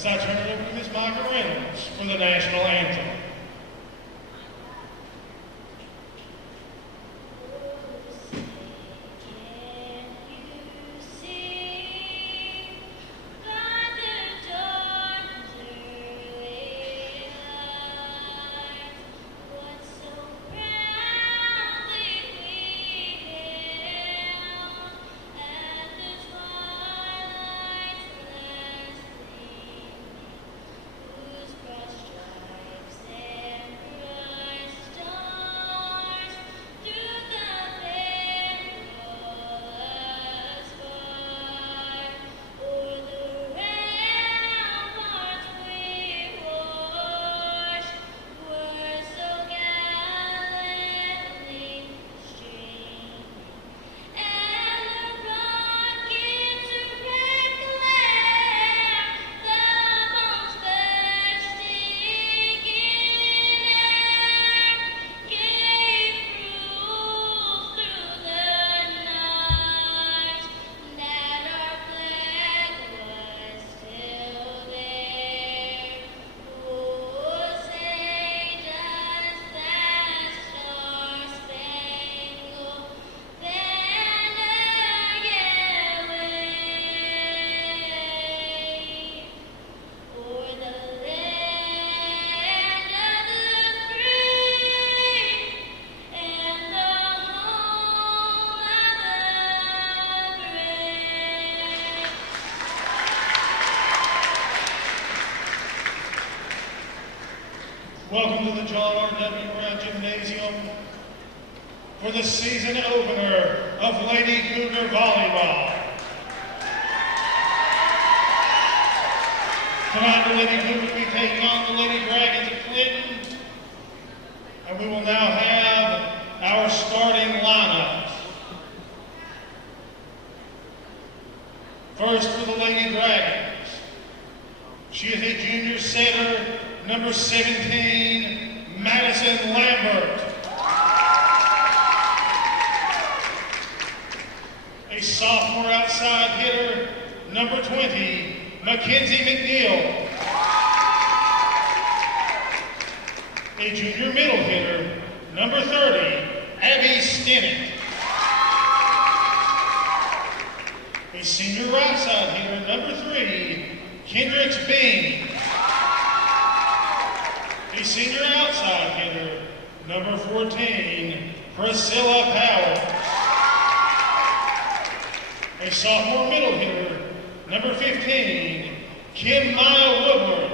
as I turn it over to Ms. Micah Reynolds for the national anthem. Welcome to the John R.W. Brown Gymnasium for the season opener of Lady Cougar Volleyball. Tonight the Lady Cougars will be taking on the Lady Dragons of Clinton, and we will now have our starting lineups. First for the Lady Dragons, she is a junior setter, number 17, Madison Lambert. A sophomore outside hitter, number 20, Mackenzie McNeil. A junior middle hitter, number 30, Abby Stinnett. A senior right side hitter, number 3, Kendricks Bean. A senior outside hitter, number 14, Priscilla Powers. A sophomore middle hitter, number 15, Kim Maya Woodward.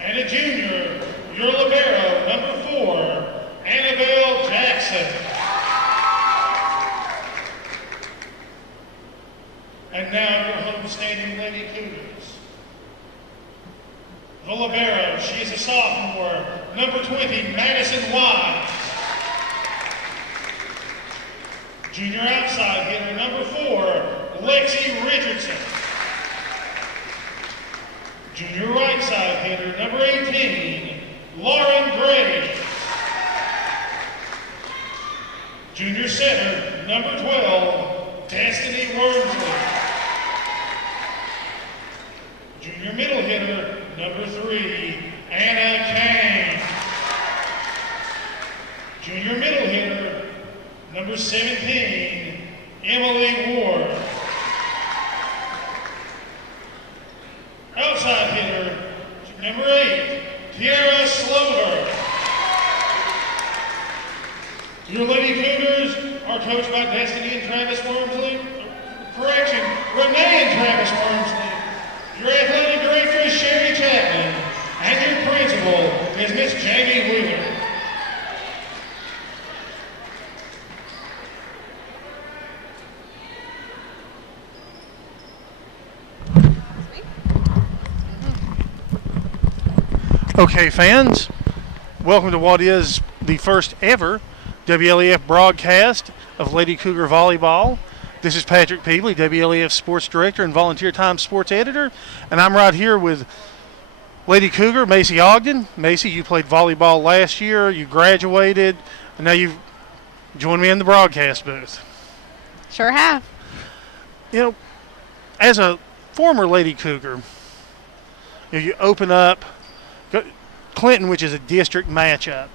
And a junior, your libero, number 4, Annabelle Jackson. And now your homestanding Lady Cougars. The libero, she is a sophomore, number 20, Madison Wise. Junior outside hitter, number 4, Lexi Richardson. Junior right side hitter, number 18, Lauren Gray. Junior setter, number 12, Destiny Wormsley. Junior middle hitter, number 3, Anna Kane. Junior middle hitter, number 17, Emily Ward. Outside hitter, number 8, Tiara Slover. Your Lady Cougars are coached by Destiny and Travis Wormsley. Correction, Renee and Travis Wormsley. Your athletic director is Sherry Chapman, and your principal is Miss Jamie Wheeler. Okay, fans, welcome to what is the first ever WLEF broadcast of Lady Cougar Volleyball. This is Patrick Peebley, WLEF Sports Director and Volunteer Time Sports Editor, and I'm right here with Lady Cougar, Macy Ogden. Macy, you played volleyball last year, you graduated, and now you've joined me in the broadcast booth. Sure have. You know, as a former Lady Cougar, you open up Clinton, which is a district matchup.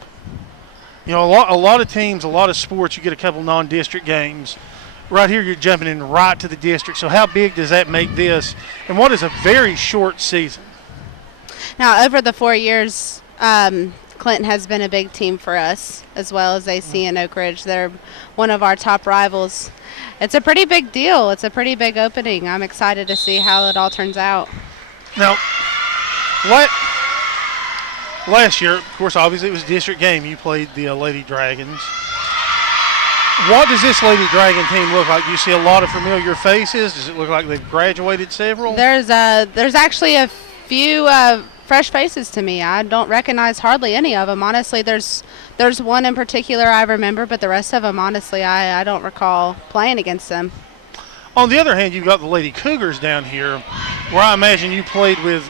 A lot of teams, a lot of sports, you get a couple non-district games. Right here, you're jumping in right to the district. So how big does that make this? And what is a very short season? Now, over the 4 years, Clinton has been a big team for us, as well as AC and Oak Ridge. They're one of our top rivals. It's a pretty big deal. It's a pretty big opening. I'm excited to see how it all turns out. Now, last year, of course, obviously it was a district game. You played the Lady Dragons. What does this Lady Dragon team look like? Do you see a lot of familiar faces? Does it look like they've graduated several? There's actually a few fresh faces to me. I don't recognize hardly any of them. Honestly, there's one in particular I remember, but the rest of them, honestly, I don't recall playing against them. On the other hand, you've got the Lady Cougars down here, where I imagine you played with,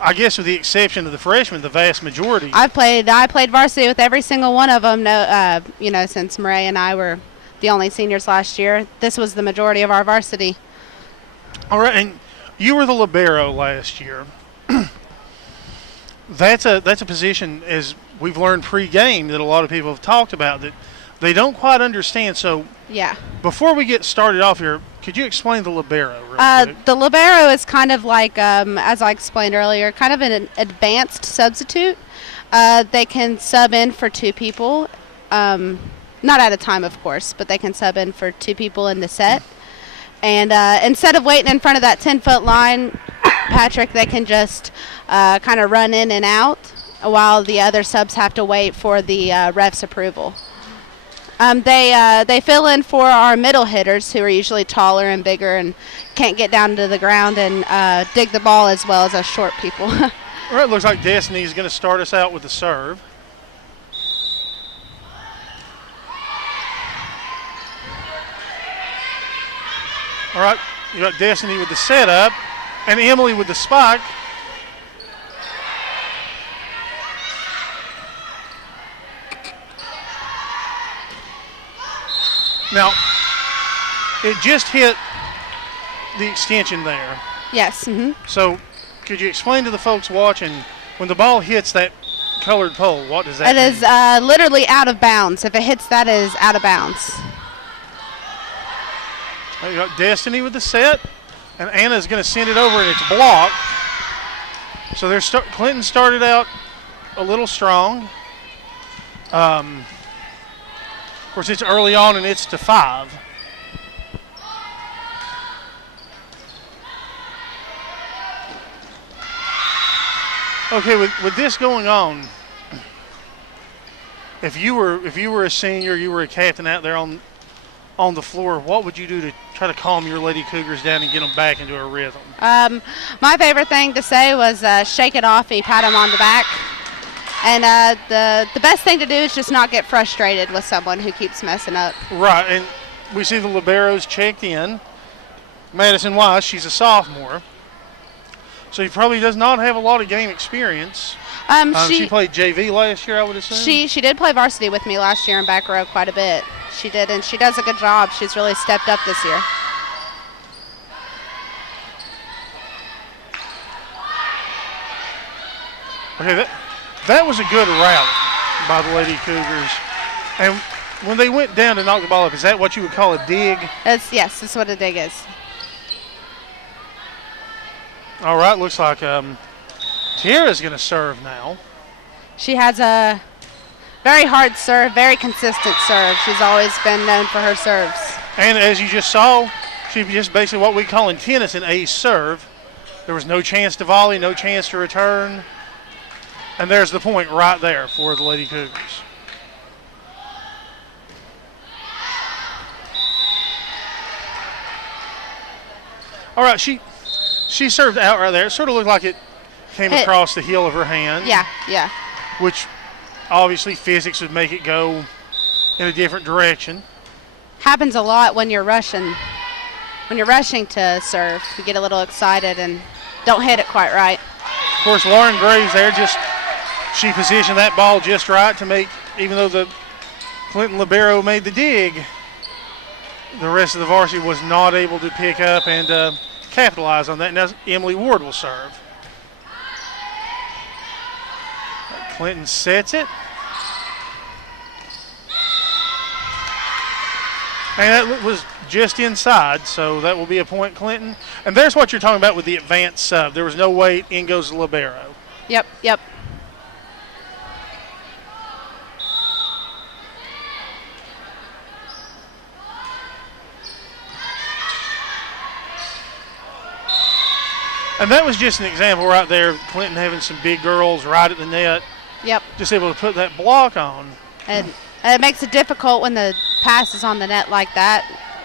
I guess with the exception of the freshmen, the vast majority. I played varsity with every single one of them. No, since Murray and I were the only seniors last year, this was the majority of our varsity. All right, and you were the libero last year. That's a position, as we've learned pre-game, that a lot of people have talked about that they don't quite understand. So yeah. Before we get started off here, could you explain the libero real quick? The libero is kind of like, as I explained earlier, kind of an advanced substitute. They can sub in for two people, not at a time, of course, but they can sub in for two people in the set. And instead of waiting in front of that 10-foot line, Patrick, they can just kind of run in and out while the other subs have to wait for the ref's approval. They fill in for our middle hitters, who are usually taller and bigger and can't get down to the ground and dig the ball as well as us short people. All right, looks like Destiny's going to start us out with the serve. All right, you got Destiny with the setup and Emily with the spike. Now, it just hit the extension there. Yes. Mm-hmm. So, could you explain to the folks watching, when the ball hits that colored pole, what does that mean? It is literally out of bounds. If it hits that, it is out of bounds. You got Destiny with the set, and Anna's going to send it over, and it's blocked. So Clinton started out a little strong. Of course, it's early on, and it's to 5. Okay, with this going on, if you were a senior, you were a captain out there on the floor, what would you do to try to calm your Lady Cougars down and get them back into a rhythm? My favorite thing to say was shake it off and pat them on the back. And the best thing to do is just not get frustrated with someone who keeps messing up. Right, and we see the liberos checked in. Madison Wise, she's a sophomore, so he probably does not have a lot of game experience. She played JV last year, I would assume. She did play varsity with me last year in back row quite a bit. She did, and she does a good job. She's really stepped up this year. Okay, that was a good rally by the Lady Cougars. And when they went down to knock the ball up, is that what you would call a dig? Yes, that's what a dig is. All right, looks like Tiara's going to serve now. She has a very hard serve, very consistent serve. She's always been known for her serves. And as you just saw, she just basically what we call in tennis an ace serve. There was no chance to volley, no chance to return. And there's the point right there for the Lady Cougars. All right, she served out right there. It sort of looked like it came across the heel of her hand. Yeah. Which obviously physics would make it go in a different direction. Happens a lot when you're rushing. When you're rushing to serve, you get a little excited and don't hit it quite right. Of course, Lauren Graves there she positioned that ball just right to make, even though the Clinton libero made the dig, the rest of the varsity was not able to pick up and capitalize on that. Now Emily Ward will serve. Clinton sets it. And that was just inside, so that will be a point, Clinton. And there's what you're talking about with the advanced sub. There was no wait, in goes the libero. Yep. And that was just an example right there, Clinton having some big girls right at the net. Yep. Just able to put that block on. And it makes it difficult when the pass is on the net like that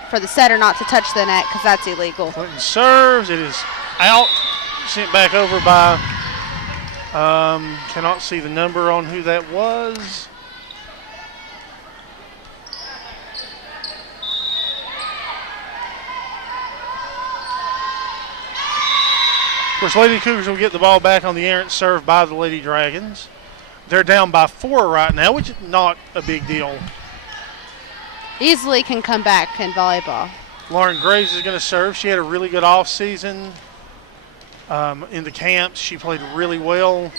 for the setter not to touch the net because that's illegal. Clinton serves. It is out. Sent back over by, cannot see the number on who that was. Of course, Lady Cougars will get the ball back on the errant serve by the Lady Dragons. They're down by 4 right now, which is not a big deal. Easily can come back in volleyball. Lauren Graves is going to serve. She had a really good off season in the camps. She played really well.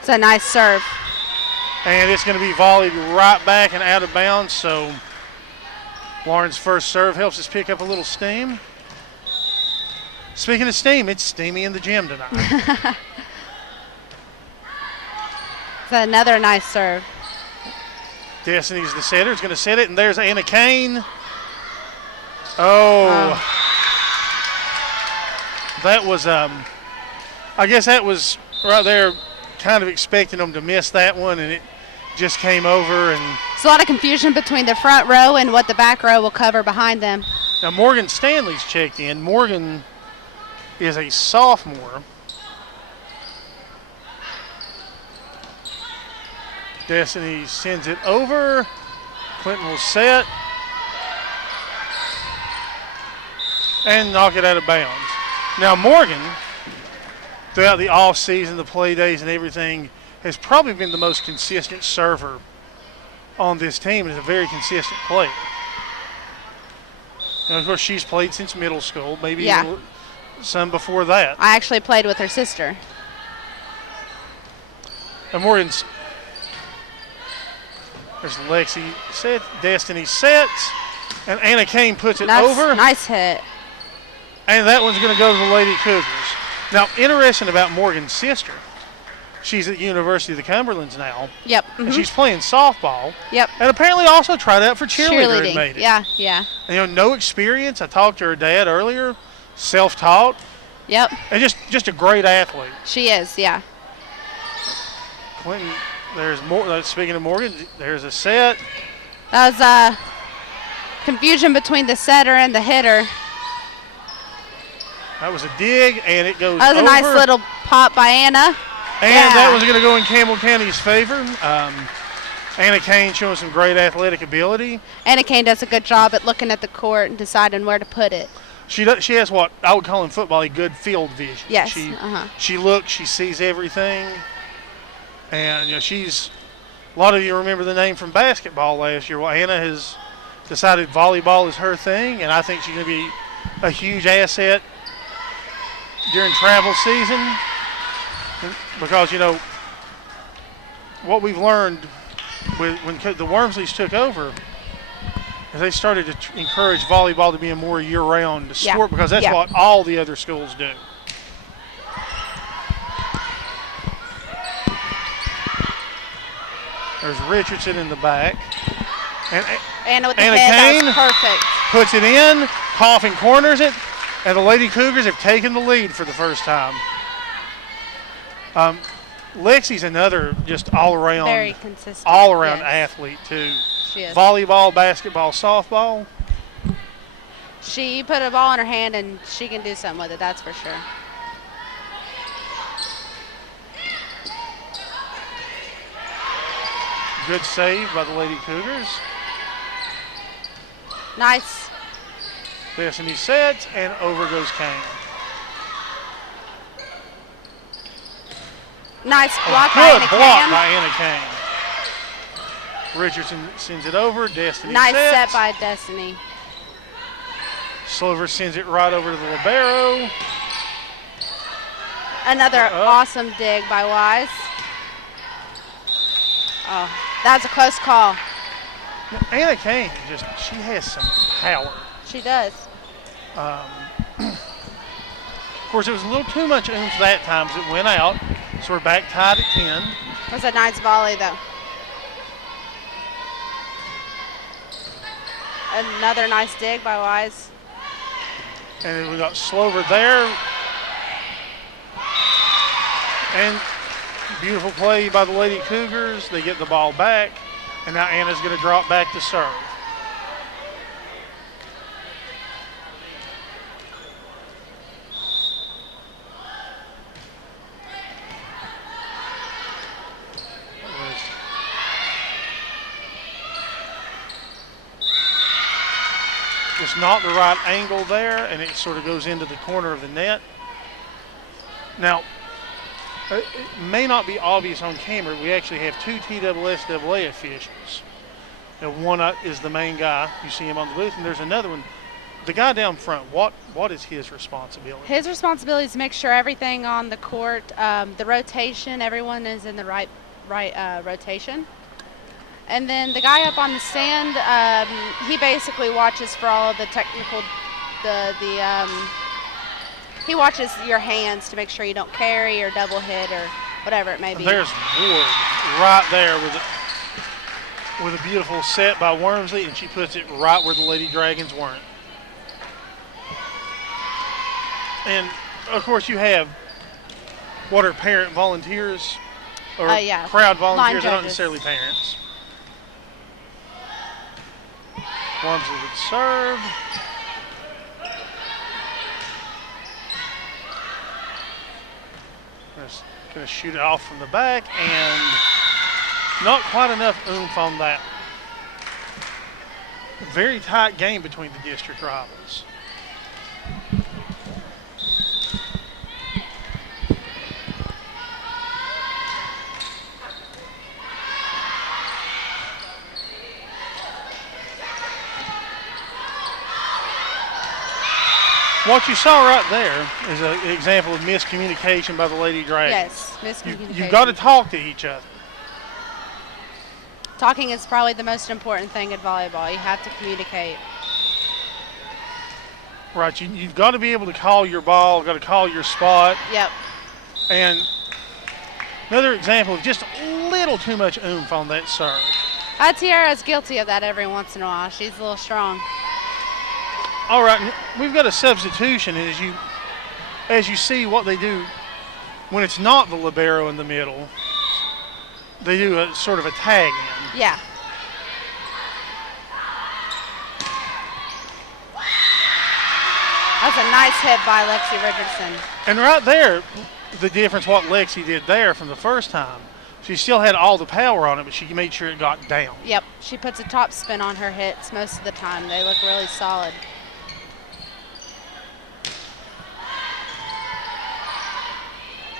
It's a nice serve. And it's going to be volleyed right back and out of bounds. So Lauren's first serve helps us pick up a little steam. Speaking of steam, it's steamy in the gym tonight. It's another nice serve. Destiny's the setter. Is going to set it, and there's Anna Kane. Oh. That was, I guess that was right there kind of expecting them to miss that one, and it just came over. And it's a lot of confusion between the front row and what the back row will cover behind them. Now Morgan Stanley's checked in. Morgan is a sophomore. Destiny sends it over. Clinton will set and knock it out of bounds. Now Morgan, throughout the off season, the play days and everything, has probably been the most consistent server on this team. Is a very consistent player. And of course, she's played since middle school, maybe even some before that. I actually played with her sister. And Morgan's, there's Lexi set, Destiny sets, and Anna Kane puts it over. Nice hit. And that one's going to go to the Lady Cougars. Now, interesting about Morgan's sister, she's at University of the Cumberlands now. Yep. And she's playing softball. Yep. And apparently also tried out for cheerleader and made it. Yeah. And, no experience. I talked to her dad earlier, self-taught. Yep. And just a great athlete. She is, yeah. Clinton, there's more. Speaking of Morgan, there's a set. That was confusion between the setter and the hitter. That was a dig, and it goes over. That was a nice little pop by Anna. And that was going to go in Campbell County's favor. Anna Kane showing some great athletic ability. Anna Kane does a good job at looking at the court and deciding where to put it. She has what I would call in football a good field vision. Yes. She looks, she sees everything. And, she's – a lot of you remember the name from basketball last year. Well, Anna has decided volleyball is her thing, and I think she's going to be a huge asset during travel season because, what we've learned when the Wormsleys took over is they started to encourage volleyball to be a more year-round sport because that's what all the other schools do. There's Richardson in the back. And Anna with the Anna head, Kane that was perfect. Puts it in, Coffin corners it, and the Lady Cougars have taken the lead for the first time. Lexi's another just all-around, very consistent, athlete too. She is. Volleyball, basketball, softball. She put a ball in her hand and she can do something with it, that's for sure. Good save by the Lady Cougars. Nice. Destiny sets, and over goes Kane. Nice block by Anna Kane. Richardson sends it over. Destiny Nice sets. set by Destiny. Slover sends it right over to the libero. Another awesome dig by Wise. Oh, that was a close call. Now, Anna Kane, she has some power. She does. Of course, it was a little too much oomph that time as it went out. So we're back tied at 10. That was a nice volley, though. Another nice dig by Wise. And then we got Slover there. And beautiful play by the Lady Cougars. They get the ball back. And now Anna's going to drop back to serve. Just not the right angle there, and it sort of goes into the corner of the net. Now, it may not be obvious on camera, we actually have two TSSAA officials. Now, one is the main guy, you see him on the booth, and there's another one. The guy down front, what is his responsibility? His responsibility is to make sure everything on the court, the rotation, everyone is in the right rotation. And then the guy up on the stand, he basically watches for all of the technical, he watches your hands to make sure you don't carry or double hit or whatever it may be. There's Ward right there with a beautiful set by Wormsley, and she puts it right where the Lady Dragons weren't. And, of course, you have what are parent volunteers or crowd volunteers, they're not necessarily parents. Wormsley would serve. Going to shoot it off from the back, and not quite enough oomph on that. Very tight game between the district rivals. What you saw right there is an example of miscommunication by the Lady Dragons. Yes, miscommunication. You've got to talk to each other. Talking is probably the most important thing in volleyball. You have to communicate. Right, you've got to be able to call your ball, got to call your spot. Yep. And another example of just a little too much oomph on that serve. Tiara's guilty of that every once in a while. She's a little strong. All right, we've got a substitution, and as you see what they do when it's not the libero in the middle, they do a sort of a tag in. Yeah. That's a nice hit by Lexi Richardson. And right there, the difference what Lexi did there from the first time. She still had all the power on it, but she made sure it got down. Yep, she puts a top spin on her hits most of the time. They look really solid.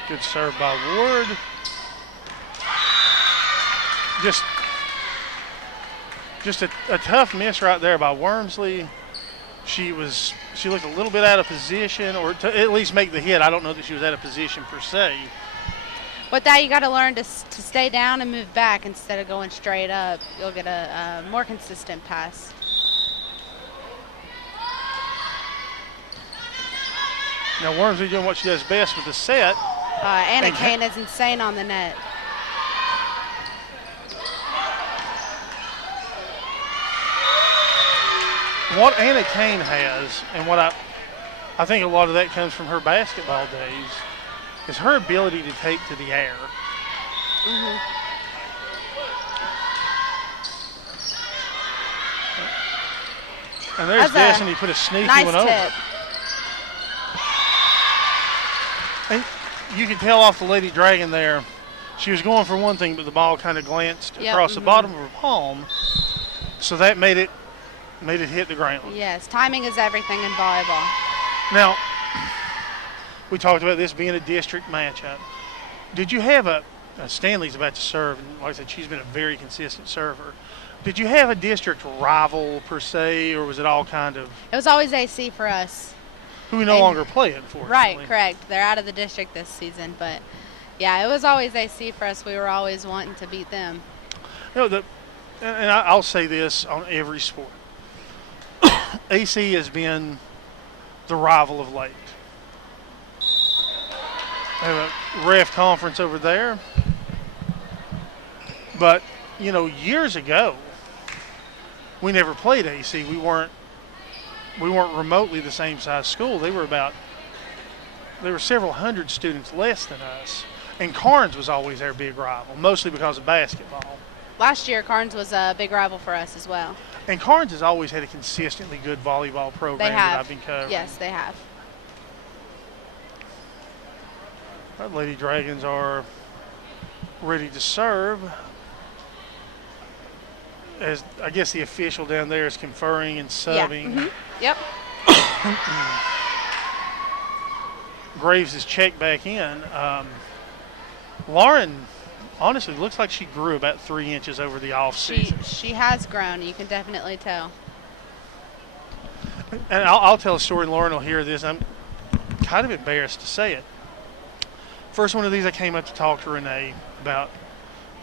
Good serve by Ward. Just a tough miss right there by Wormsley. She looked a little bit out of position, or to at least make the hit. I don't know that she was out of position per se. With that, you got to learn to stay down and move back instead of going straight up. You'll get a more consistent pass. Now Wormsley doing what she does best with the set. Anna Kane is insane on the net. What Anna Kane has, and what I think a lot of that comes from her basketball days, is her ability to take to the air. Mm-hmm. And there's Destiny put a sneaky one over. Tip. And you could tell off the Lady Dragon there, she was going for one thing, but the ball kind of glanced across the bottom of her palm, so that made it hit the ground. Yes, timing is everything in volleyball. Now, we talked about this being a district matchup. Did you have Stanley's about to serve, and like I said, she's been a very consistent server. Did you have a district rival per se, or was it all kind of It was always AC for us. who we no longer play, unfortunately? Right, correct. They're out of the district this season, but yeah, it was always AC for us. We were always wanting to beat them. And I'll say this on every sport. AC has been the rival of late. They have a ref conference over there. But, years ago, we never played AC. We weren't remotely the same size school. There were several hundred students less than us. And Carnes was always our big rival, mostly because of basketball. Last year, Carnes was a big rival for us as well. And Carnes has always had a consistently good volleyball program that I've been covering. Yes, they have. Our Lady Dragons are ready to serve. As I guess the official down there is conferring and subbing. Yeah. Yep. Graves is checked back in. Lauren honestly looks like she grew about 3 inches over the off season. She has grown. You can definitely tell. And I'll tell a story, and Lauren will hear this. I'm kind of embarrassed to say it. First one of these, I came up to talk to Renee about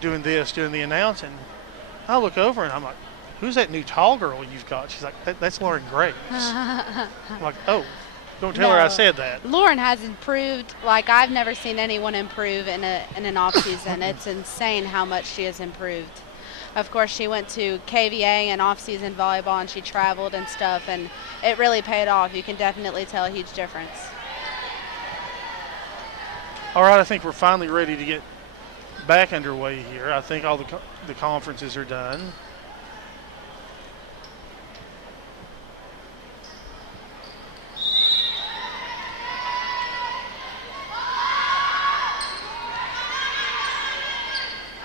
doing the announcing. I look over and I'm like, "Who's that new tall girl you've got?" She's like, "That's Lauren Graves." I'm like, "Oh, don't tell her I said that." Lauren has improved like I've never seen anyone improve in an off season. It's insane how much she has improved. Of course, she went to KVA and off-season volleyball, and she traveled and stuff, and it really paid off. You can definitely tell a huge difference. All right, I think we're finally ready to get back underway here. I think all the conferences are done.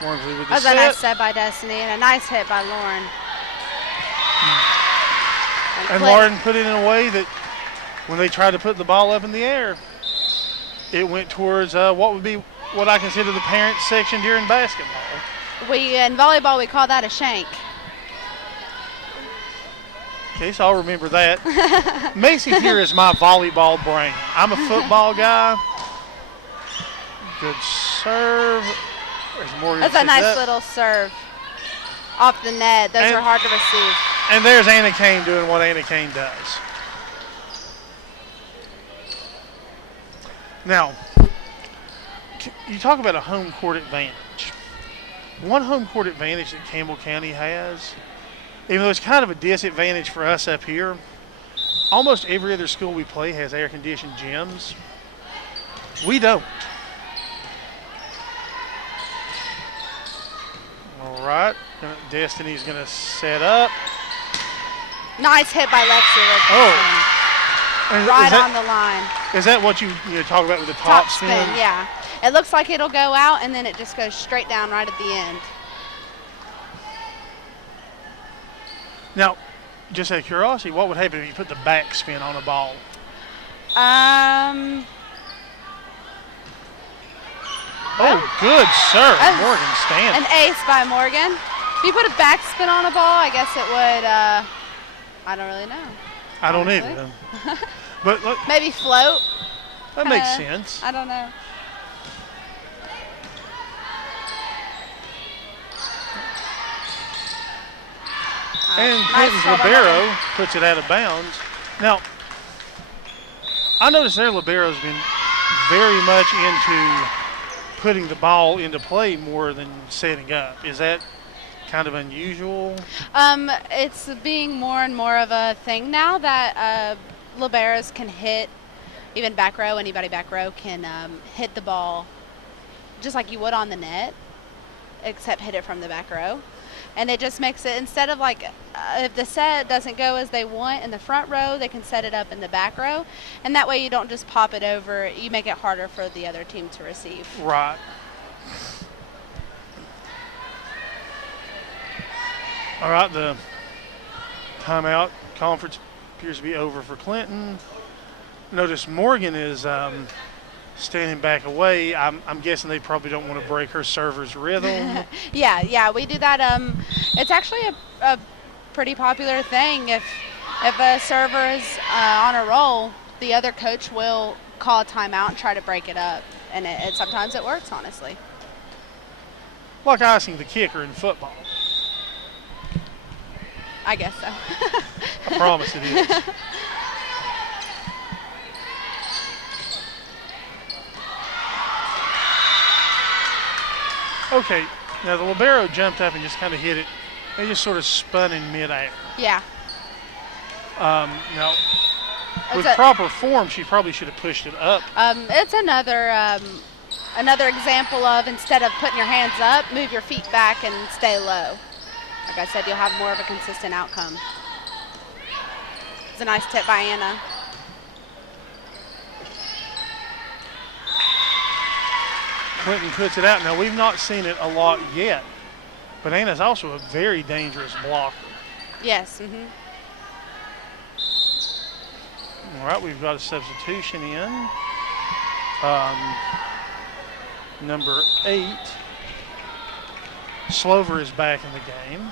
That was a nice set by Destiny and a nice hit by Lauren. And Lauren put it in a way that when they tried to put the ball up in the air, it went towards what I consider the parent section during basketball. In volleyball, we call that a shank. Okay, so I'll remember that. Macy here is my volleyball brain. I'm a football guy. Good serve. That's a nice little serve off the net. Those are hard to receive. And there's Anna Kane doing what Anna Kane does. Now, you talk about a home court advantage. One home court advantage that Campbell County has, even though it's kind of a disadvantage for us up here, almost every other school we play has air-conditioned gyms. We don't. All right, Destiny's going to set up. Nice hit by Lexi. Right on the line. Is that what you talk about with the top spin? Yeah. It looks like it'll go out, and then it just goes straight down right at the end. Now, just out of curiosity, what would happen if you put the back spin on a ball? Oh, good serve, Morgan Stanley. An ace by Morgan. If you put a back spin on a ball, I guess it would, I don't really know. I don't either. But look, maybe float. That makes sense. I don't know. And Clinton's libero puts it out of bounds. Now, I noticed their libero's been very much into putting the ball into play more than setting up. Is that kind of unusual? It's being more and more of a thing now that liberos can hit, even back row, anybody back row can hit the ball just like you would on the net, except hit it from the back row. And it just makes it, instead of like, if the set doesn't go as they want in the front row, they can set it up in the back row. And that way you don't just pop it over, you make it harder for the other team to receive. Right. All right, the timeout conference appears to be over for Clinton. Notice Morgan is standing back away. I'm guessing they probably don't want to break her server's rhythm. Yeah, we do that. It's actually a pretty popular thing. If a server is on a roll, the other coach will call a timeout and try to break it up, and sometimes it works, honestly. Like icing the kicker in football. I guess so. I promise it is. Okay, now the libero jumped up and just kind of hit it. They just sort of spun in midair. Yeah. Now, with proper form, she probably should have pushed it up. It's another example of, instead of putting your hands up, move your feet back and stay low. Like I said, you'll have more of a consistent outcome. It's a nice tip by Anna. Clinton puts it out. Now, we've not seen it a lot yet, but Anna's also a very dangerous blocker. Yes. Mm-hmm. All right, we've got a substitution in. Number 8, Slover is back in the game.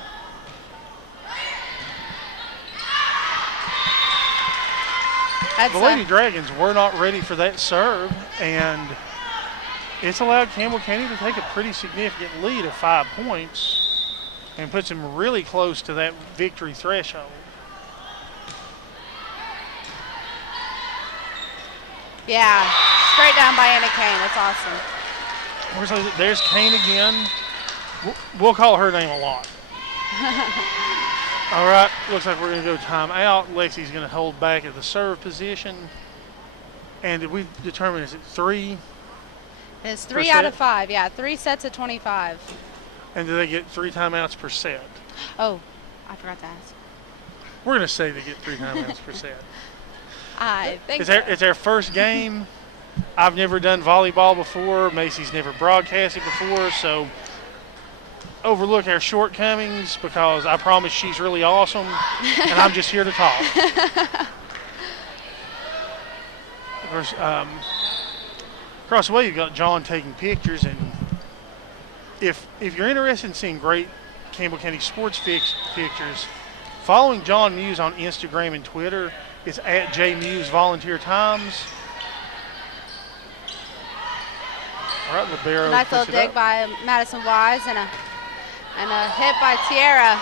The Lady Dragons were not ready for that serve, and it's allowed Campbell County to take a pretty significant lead of 5 points and puts them really close to that victory threshold. Yeah, straight down by Anna Kane. That's awesome. There's Kane again. We'll call her name a lot. All right, looks like we're going to go timeout. Lexi's going to hold back at the serve position. And did we determine, is it 3? It's 3 out of 5, yeah. 3 sets of 25. And do they get 3 timeouts per set? Oh, I forgot to ask. We're going to say they get 3 timeouts per set. I think it's our first game. I've never done volleyball before. Macy's never broadcasted before, so overlook our shortcomings because I promise she's really awesome, and I'm just here to talk. Of course, across the way you've got John taking pictures, and if you're interested in seeing great Campbell County sports pictures, following John Muse on Instagram and Twitter is at JMuse Volunteer Times. All right, libero. Nice little dig by Madison Wise and a hit by Tierra.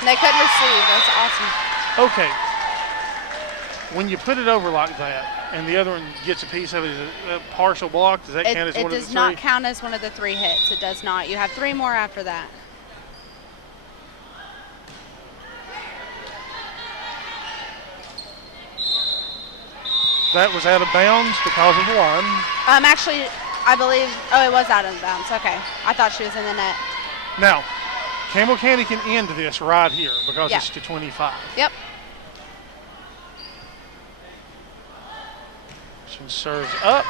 And they couldn't receive. That was awesome. Okay. When you put it over like that and the other one gets a piece of it, is a partial block, does that count as one of the 3? It does not count as one of the 3 hits. It does not. You have 3 more after that. That was out of bounds because of 1. Actually, I believe, it was out of bounds. Okay. I thought she was in the net. Now, Campbell County can end this right here because it's to 25. Yep. She serves up.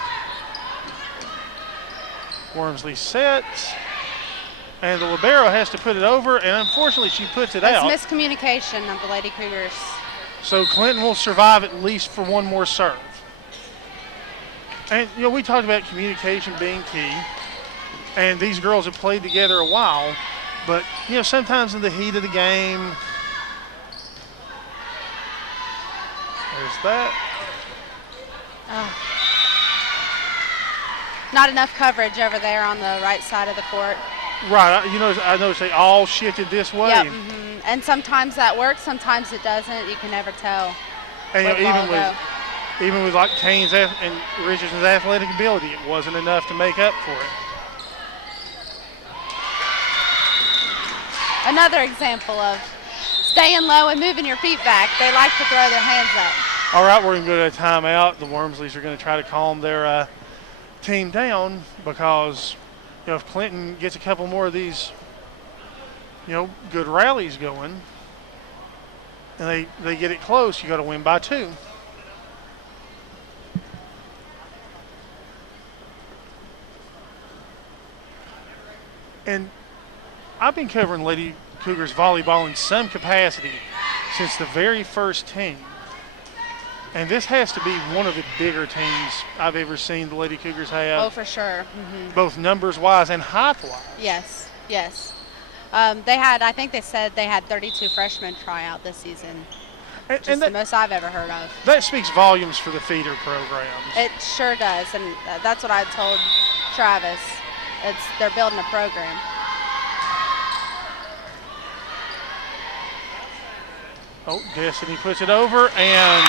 Wormsley sets. And the libero has to put it over, and unfortunately she puts it out. It's miscommunication of the Lady Cougars. So Clinton will survive at least for 1 more serve. And, we talked about communication being key. And these girls have played together a while. But, sometimes in the heat of the game, there's that. Oh. Not enough coverage over there on the right side of the court. Right. I noticed they all shifted this way. Yep. And sometimes that works, sometimes it doesn't. You can never tell. And even with like Kane's and Richardson's athletic ability, it wasn't enough to make up for it. Another example of staying low and moving your feet back. They like to throw their hands up. All right, we're going to go to a timeout. The Wormsleys are going to try to calm their team down because if Clinton gets a couple more of these, good rallies going, and they get it close, you got to win by 2. And I've been covering Lady Cougars volleyball in some capacity since the very first team. And this has to be one of the bigger teams I've ever seen the Lady Cougars have. Oh, for sure. Both numbers-wise and height-wise. Yes, yes. I think they said they had 32 freshmen try out this season. And the most I've ever heard of. That speaks volumes for the feeder programs. It sure does, and that's what I told Travis. They're building a program. Oh, Destiny puts it over, and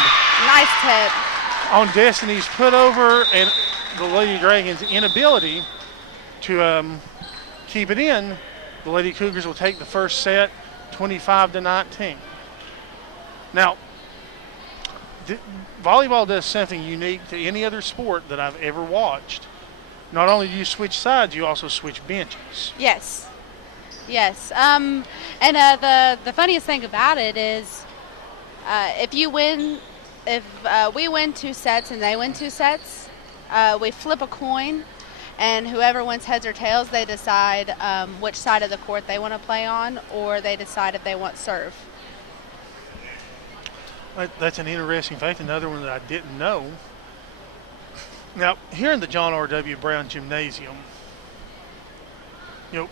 nice tip on Destiny's put over, and the Lady Dragons' inability to keep it in. The Lady Cougars will take the first set, 25-19. Now, volleyball does something unique to any other sport that I've ever watched. Not only do you switch sides, you also switch benches. Yes, yes. And the funniest thing about it is, if we win 2 sets and they win 2 sets, we flip a coin, and whoever wins heads or tails, they decide which side of the court they want to play on, or they decide if they want serve. That's an interesting fact, another one that I didn't know. Now, here in the John R.W. Brown Gymnasium, a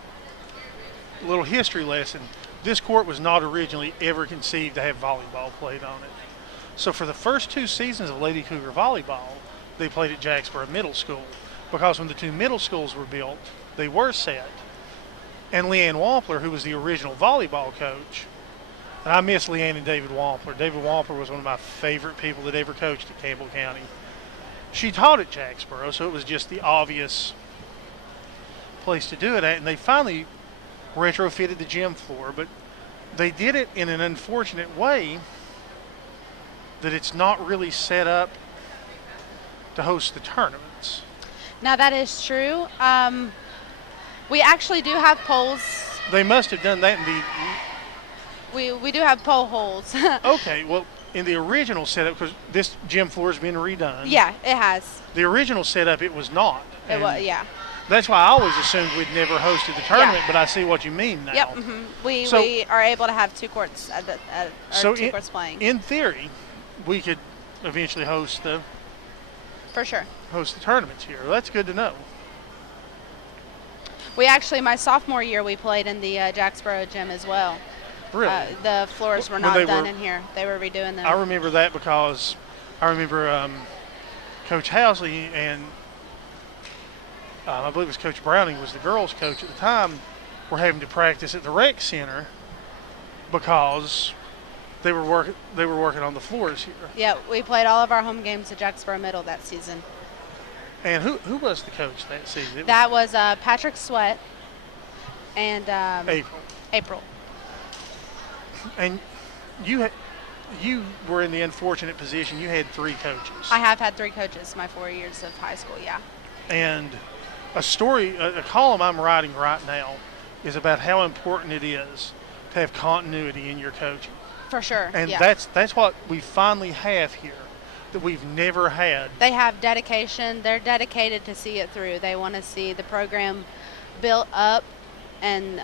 little history lesson. This court was not originally ever conceived to have volleyball played on it. So for the first 2 seasons of Lady Cougar volleyball, they played at Jacksboro Middle School, because when the 2 middle schools were built, they were set. And Leanne Wampler, who was the original volleyball coach, and I miss Leanne and David Wampler. David Wampler was one of my favorite people that ever coached at Campbell County. She taught at Jacksboro, so it was just the obvious place to do it at. And they finally retrofitted the gym floor, but they did it in an unfortunate way that it's not really set up to host the tournaments. Now, that is true. We actually do have poles. They must have done that in the... We do have pole holes. Okay, well, in the original setup, because this gym floor has been redone. Yeah, it has. The original setup, it was not. It was, yeah. That's why I always assumed we'd never hosted the tournament, but I see what you mean now. Yep. We are able to have 2 courts courts playing. In theory, we could eventually host the tournaments here. Well, that's good to know. We actually, my sophomore year, we played in the Jacksboro gym as well. Really? The floors were not done in here. They were redoing them. I remember that because I remember Coach Housley and I believe it was Coach Browning was the girls' coach at the time, were having to practice at the rec center because they were working on the floors here. Yeah, we played all of our home games at Jacksboro Middle that season. And who was the coach that season? That was Patrick Sweat and April. And you were in the unfortunate position you had 3 coaches. I have had 3 coaches my 4 years of high school, yeah. And a column I'm writing right now is about how important it is to have continuity in your coaching. For sure. And that's what we finally have here that we've never had. They have dedication. They're dedicated to see it through. They want to see the program built up, and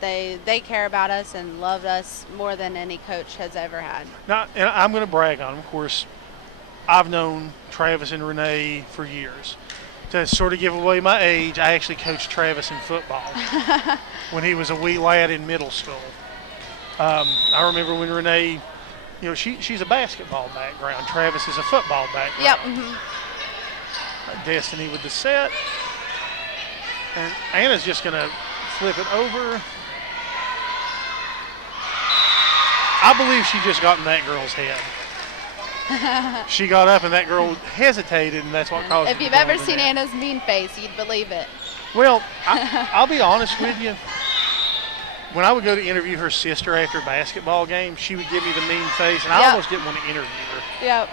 they care about us and love us more than any coach has ever had. Now, and I'm going to brag on them. Of course, I've known Travis and Renee for years. To sort of give away my age, I actually coached Travis in football when he was a wee lad in middle school. I remember when Renee, she's a basketball background. Travis is a football background. Yep. Destiny with the set. And Anna's just going to flip it over. I believe she just got in that girl's head. She got up and that girl hesitated, and that's what caused it. If you've ever seen Anna's mean face, you'd believe it. Well, I'll be honest with you. When I would go to interview her sister after a basketball game, she would give me the mean face, and I almost didn't want to interview her. Yep.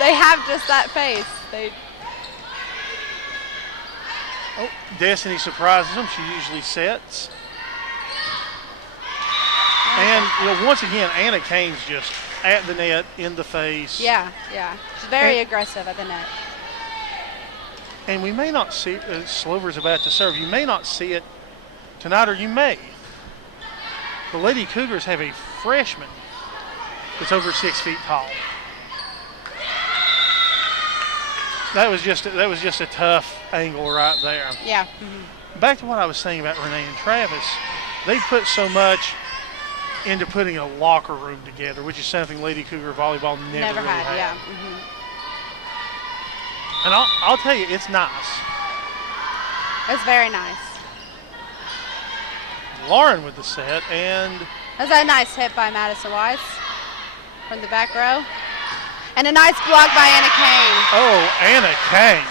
They have just that face. Oh, Destiny surprises them. She usually sets. And, once again, Anna Kane's just at the net, in the face. Yeah. She's very aggressive at the net. And we may not see Slover's about to serve. You may not see it tonight, or you may. The Lady Cougars have a freshman that's over 6 feet tall. That was just a tough angle right there. Yeah. Mm-hmm. Back to what I was saying about Renee and Travis, they put so much into putting a locker room together, which is something Lady Cougar volleyball never really had. had. Yeah. Mm-hmm. And I'll tell you, it's nice. It's very nice. Lauren with the set, and That's a nice hit by Madison Wise from the back row. And a nice block by Anna Kane. oh, Anna Kane.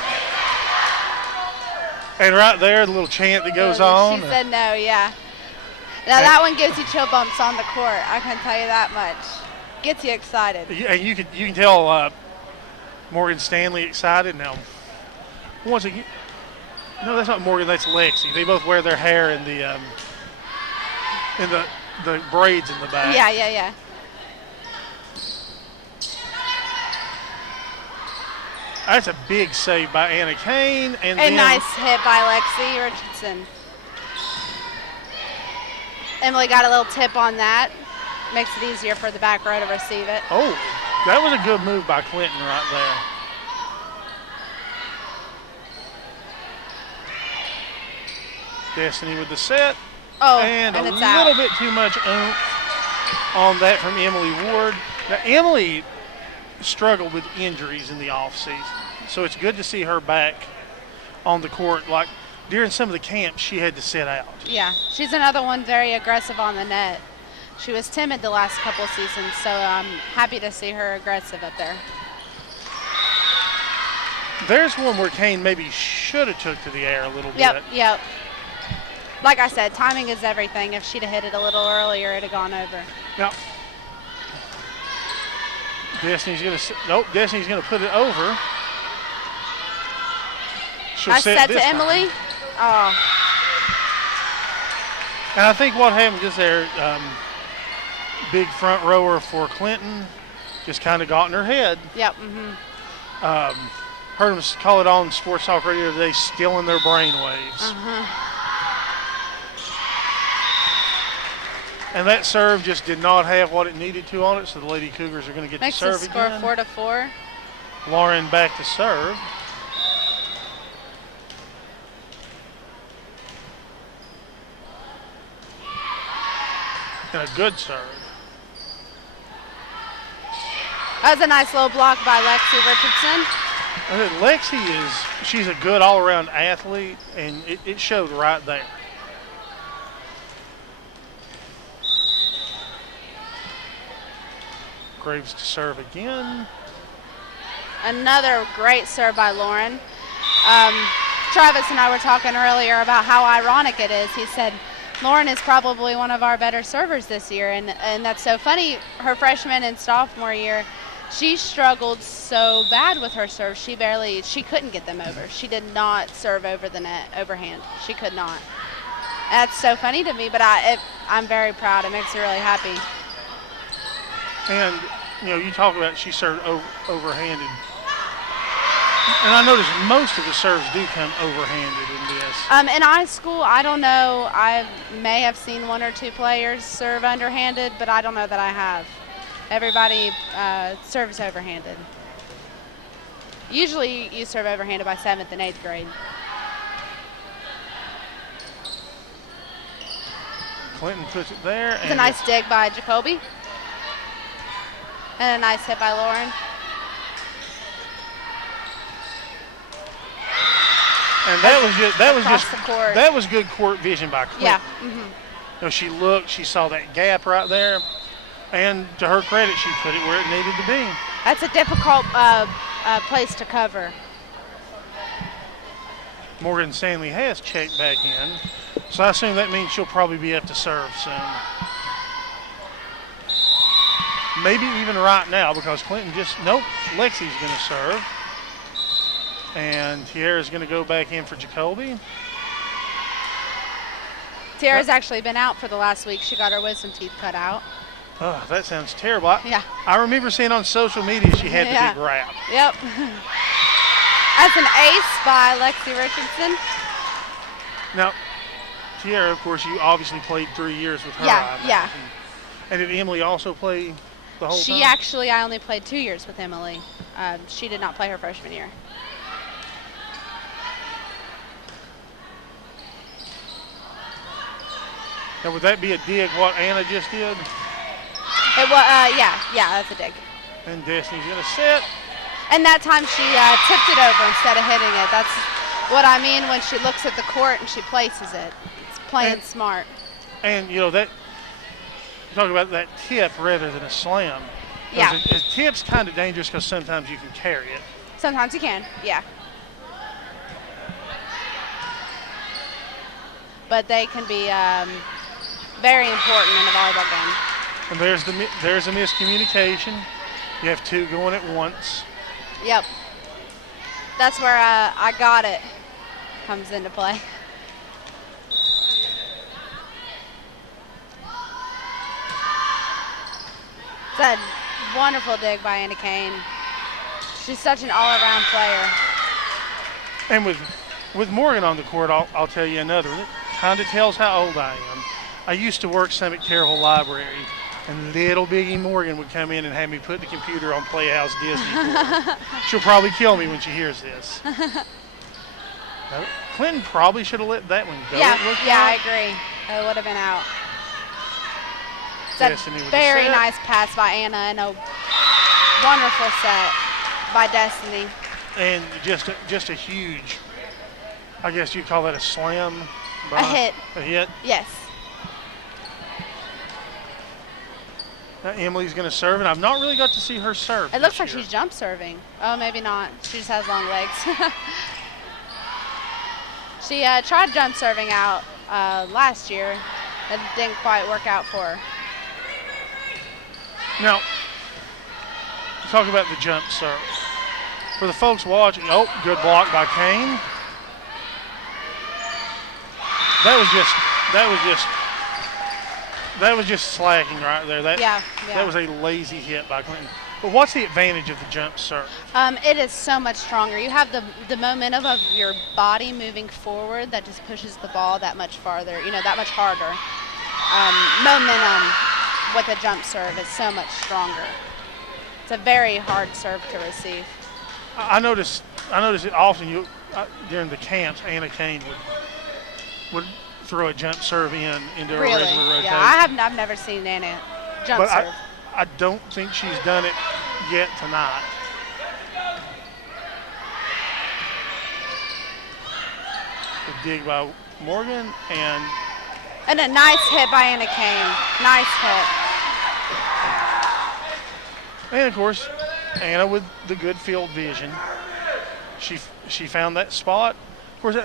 And right there, the little chant that goes on. She said no, yeah. Now that one gives you chill bumps on the court. I can tell you that much. Gets you excited. And you can tell Morgan Stanley excited now. Once again, no, that's not Morgan. That's Lexi. They both wear their hair in the braids in the back. Yeah. That's a big save by Anna Kane, and A then nice hit by Lexi Richardson. Emily got a little tip on that. Makes it easier for the back row to receive it. oh, that was a good move by Clinton right there. Destiny with the set. Oh, and a it's little out. bit too much oomph on that from Emily Ward. Now, Emily struggled with injuries in the offseason, so it's good to see her back on the court. Like during some of the camps, she had to sit out. Yeah, she's another one very aggressive on the net. She was timid the last couple seasons, so I'm happy to see her aggressive up there. There's one where Kane maybe should have took to the air a little bit. Yep. Like I said, timing is everything. If she'd have hit it a little earlier, it'd have gone over. Now, Destiny's gonna put it over. She'll Nice set this to time. Emily. Oh, And I think what happened just there, big front rower for Clinton, just kind of got in her head. yep. Heard them call it on Sports Talk Radio today, stealing their brain waves. And that serve just did not have what it needed to on it, so the Lady Cougars are going to get Makes the the serve score again. 4-4. Lauren back to serve. And a good serve. That was a nice little block by Lexi Richardson. I think Lexi she's a good all-around athlete, and it showed right there. Graves to serve again. Another great serve by Lauren. Travis and I were talking earlier about how ironic it is. He said, Lauren is probably one of our better servers this year, and that's so funny. Her freshman and sophomore year, she struggled so bad with her serve. She couldn't get them over. She did not serve over the net, overhand. She could not. That's so funny to me, but I'm very proud. It makes me really happy. And, you talk about she served overhanded. And I noticed most of the serves do come overhanded in this. In high school, I don't know. I may have seen one or two players serve underhanded, but I don't know that I have. Everybody serves overhanded. Usually you serve overhanded by 7th and 8th grade. Clinton puts it there. It's a nice dig by Jacoby. And a nice hit by Lauren. And that was good court vision by Clinton. Yeah. She looked, she saw that gap right there, and to her credit, she put it where it needed to be. That's a difficult place to cover. Morgan Stanley has checked back in, so I assume that means she'll probably be up to serve soon. Maybe even right now, because Clinton Lexi's going to serve. And Tiara's going to go back in for Jacoby. Tiara's actually been out for the last week. She got her wisdom teeth cut out. Oh, that sounds terrible. Yeah. I remember seeing on social media she had the big wrap. Yep. That's an ace by Lexi Richardson. Now, Tiara, of course, you obviously played 3 years with her. Yeah. And did Emily also play the whole time? I only played 2 years with Emily. She did not play her freshman year. Now, would that be a dig what Anna just did? It was, yeah, that's a dig. And Destiny's going to set. And that time she tipped it over instead of hitting it. That's what I mean when she looks at the court and she places it. It's playing smart. And, you know, that talk about that tip rather than a slam. Yeah. A tip's kind of dangerous because sometimes you can carry it. Sometimes you can, yeah. But they can be very important in a volleyball game. And there's a miscommunication. You have two going at once. Yep. That's where I got it comes into play. It's a wonderful dig by Anna Kane. She's such an all-around player. And with Morgan on the court, I'll tell you another. It kind of tells how old I am. I used to work some at Carroll Library, and little Biggie Morgan would come in and have me put the computer on Playhouse Disney for her. She'll probably kill me when she hears this. Clinton probably should have let that one go. Yeah, I agree. It would have been out. It's a very nice pass by Anna and a wonderful set by Destiny. And just a huge, I guess you'd call that a slam. A hit. A hit? Yes. Now Emily's going to serve, and I've not really got to see her serve. It looks like she's jump serving. Oh, maybe not. She just has long legs. She tried jump serving out last year. It didn't quite work out for her. Now, talk about the jump serve. For the folks watching, good block by Kane. That was just slacking right there. That was a lazy hit by Clinton. But what's the advantage of the jump serve? It is so much stronger. You have the momentum of your body moving forward that just pushes the ball that much farther, that much harder. Momentum with a jump serve is so much stronger. It's a very hard serve to receive. I notice it often during the camps. Anna Kane would throw a jump serve into a regular rotation. Yeah, I've never seen Anna jump serve. I don't think she's done it yet tonight. The dig by Morgan and a nice hit by Anna Kane. Nice hit. And of course, Anna with the good field vision. She found that spot. Of course,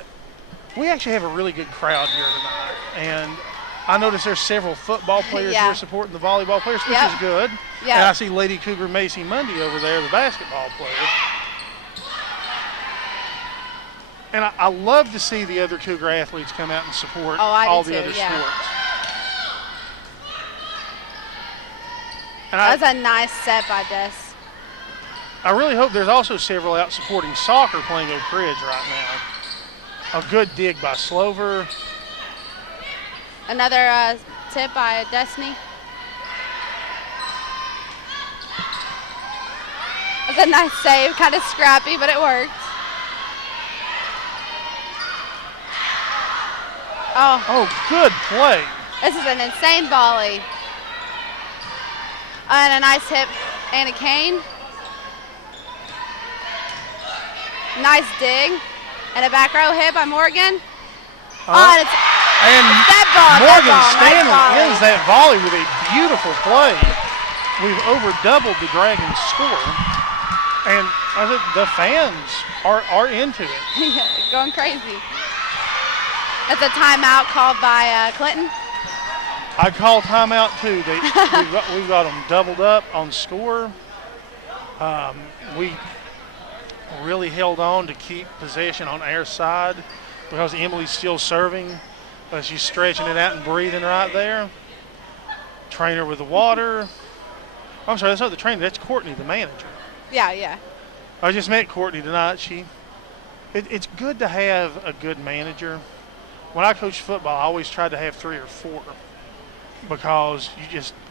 we actually have a really good crowd here tonight, and I notice there's several football players here supporting the volleyball players, which is good. Yep. And I see Lady Cougar Macy Mundy over there, the basketball player. And I love to see the other Cougar athletes come out and support all the other sports. And that was a nice set by Des. I really hope there's also several out supporting soccer playing Oak Ridge right now. A good dig by Slover. Another tip by Destiny. That's a nice save, kind of scrappy, but it worked. Oh, good play. This is an insane volley. And a nice hit, Anna Kane. Nice dig. And a back row hit by Morgan. And Morgan Stanley ends that volley with a beautiful play. We've over-doubled the Dragons' score. And I think the fans are into it. Yeah, going crazy. That's a timeout called by Clinton. I'd call timeout too. We've got them doubled up on score. We really held on to keep possession on our side because Emily's still serving. She's stretching it out and breathing right there. Trainer with the water. I'm sorry, that's not the trainer. That's Courtney, the manager. Yeah. I just met Courtney tonight. It's good to have a good manager. When I coached football, I always tried to have 3 or 4 because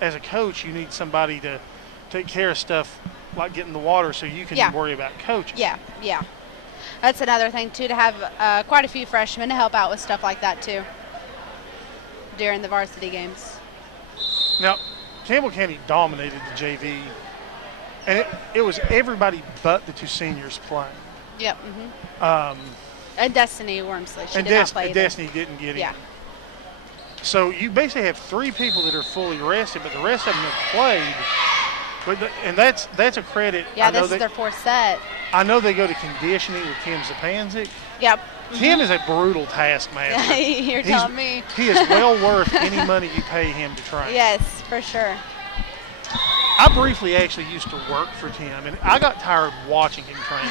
as a coach, you need somebody to take care of stuff like getting the water so you can worry about coaching. Yeah. That's another thing, too, to have quite a few freshmen to help out with stuff like that, too. during the varsity games. Now, Campbell County dominated the JV, and it was everybody but the two seniors playing. Yep. And Destiny Wormsley. She did not play either. Destiny didn't get in. Yeah. So you basically have 3 people that are fully rested, but the rest of them have played. And that's a credit. Yeah, this is their 4th set. I know they go to conditioning with Kim Zapanzik. Yep. Kim is a brutal taskmaster. You're telling me. He is well worth any money you pay him to train. Yes, for sure. I briefly actually used to work for Tim, and I got tired watching him train.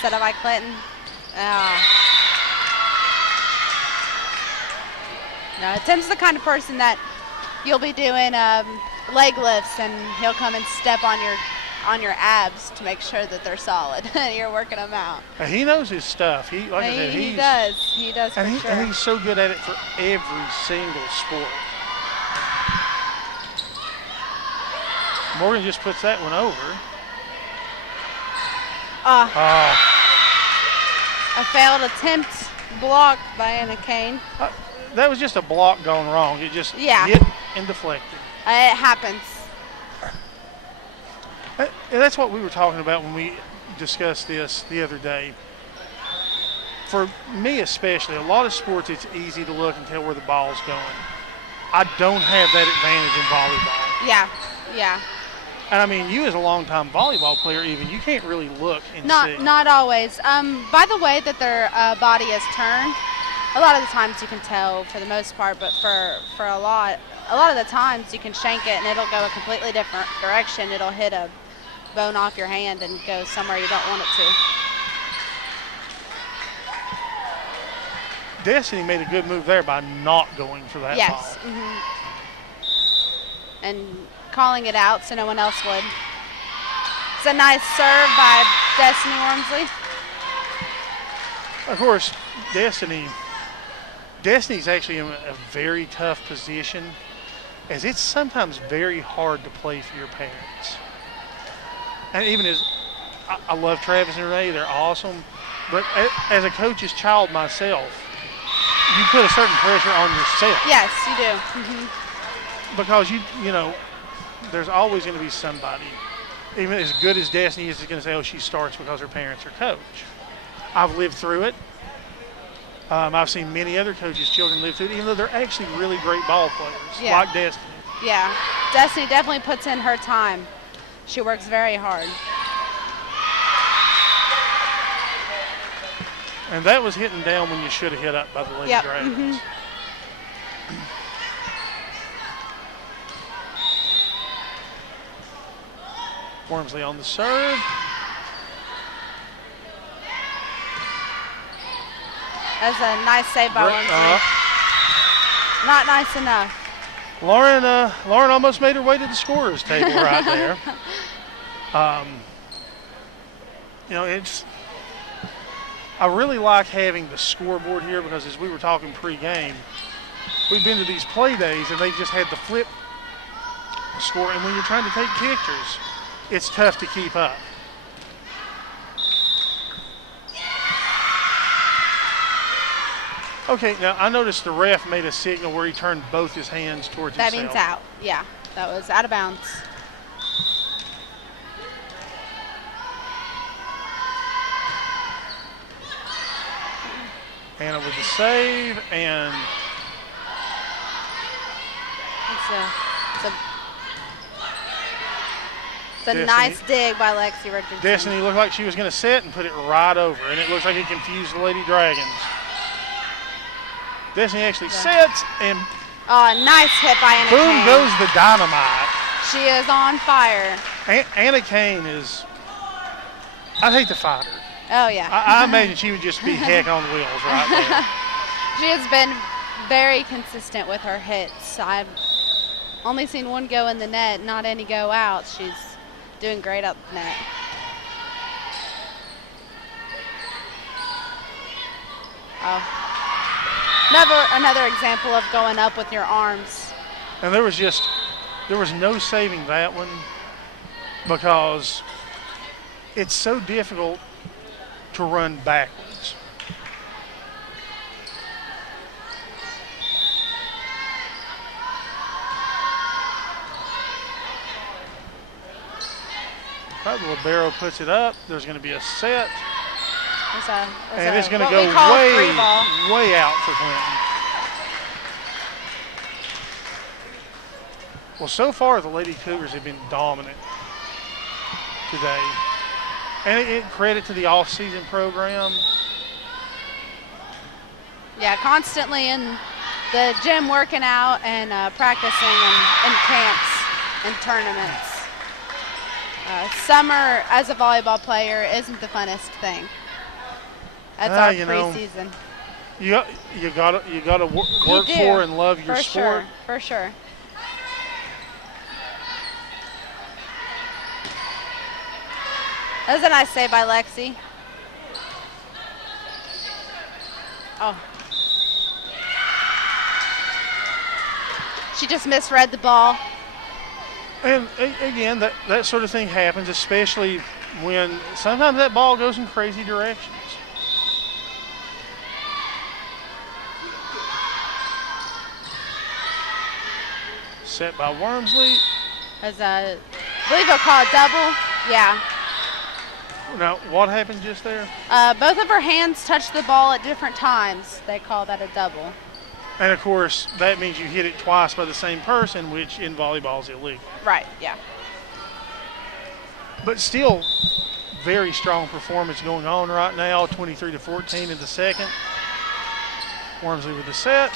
Set up by Clinton. No, Tim's the kind of person that you'll be doing leg lifts, and he'll come and step on your abs to make sure that they're solid. You're working them out. He knows his stuff. He does. He does for sure. And he's so good at it for every single sport. Morgan just puts that one over. A failed attempt blocked by Anna Kane. That was just a block gone wrong. It just hit and deflected. It happens. And that's what we were talking about when we discussed this the other day. For me especially, a lot of sports it's easy to look and tell where the ball's going. I don't have that advantage in volleyball. Yeah. And I mean, you as a longtime volleyball player, even you can't really look and see. Not always. By the way that their body is turned, a lot of the times you can tell for the most part, but for a lot of the times you can shank it and it'll go a completely different direction. It'll hit a bone off your hand and go somewhere you don't want it to. Destiny made a good move there by not going for that ball. Yes. And calling it out so no one else would. It's a nice serve by Destiny Wormsley. Of course, Destiny's actually in a very tough position, as it's sometimes very hard to play for your parents. And even as I love Travis and Renee, they're awesome, but as a coach's child myself, you put a certain pressure on yourself. Yes, you do. Because you know, there's always going to be somebody, even as good as Destiny is going to say, oh, she starts because her parents are coach. I've lived through it. I've seen many other coaches' children live through it, even though they're actually really great ball players, like Destiny. Yeah, Destiny definitely puts in her time. She works very hard. And that was hitting down when you should have hit up by the Lady Dragons. Wormsley on the serve. That's a nice save by Wormsley. Not nice enough. Lauren almost made her way to the scorer's table right there. You know, I really like having the scoreboard here because as we were talking pre-game, we've been to these play days and they just had the flip score, and when you're trying to take pictures, it's tough to keep up. Okay, now I noticed the ref made a signal where he turned both his hands towards himself. That means out. Yeah, that was out of bounds. Hannah with the save, and it's a nice dig by Lexi Richardson. Destiny looked like she was going to set and put it right over, and it looks like it confused the Lady Dragons. Destiny actually sets, and nice hit by Anna boom Kane. Goes the dynamite. She is on fire. Anna Kane is, I'd hate to fight her. Oh, yeah. I imagine she would just be heck on wheels right there. She has been very consistent with her hits. I've only seen one go in the net, not any go out. She's doing great out the net. Another example of going up with your arms. And there was no saving that one because it's so difficult to run backwards. The libero puts it up. There's going to be a set. And it's going to go way out for Clinton. Well, so far the Lady Cougars have been dominant today. And credit to the off-season program. Yeah, constantly in the gym working out and practicing in camps and tournaments. Summer as a volleyball player isn't the funnest thing. That's our preseason. You gotta work for and love your sport. For sure. That was a nice save by Lexi. Oh. She just misread the ball. And again, that sort of thing happens, especially when sometimes that ball goes in crazy directions. Set by Wormsley. As I believe they'll call it double. Yeah. Now, what happened just there? Both of her hands touched the ball at different times. They call that a double. And, of course, that means you hit it twice by the same person, which in volleyball is illegal. Right, yeah. But still, very strong performance going on right now, 23-14 in the second. Wormsley with the set.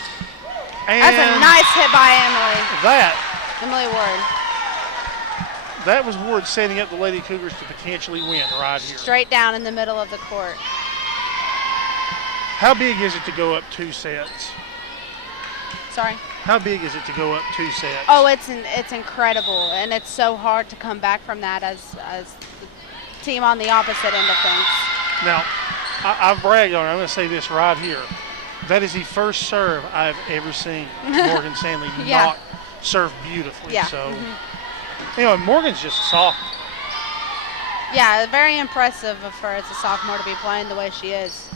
And that's a nice hit by Emily Ward. That was Ward setting up the Lady Cougars to potentially win right here. Straight down in the middle of the court. How big is it to go up 2 sets? Sorry? How big is it to go up 2 sets? Oh, it's incredible, and it's so hard to come back from that as the team on the opposite end of things. Now, I've bragged on it. I'm going to say this right here. That is the first serve I've ever seen Morgan Stanley not serve beautifully. Yeah. So, Morgan's just soft. Yeah, very impressive of her as a sophomore to be playing the way she is.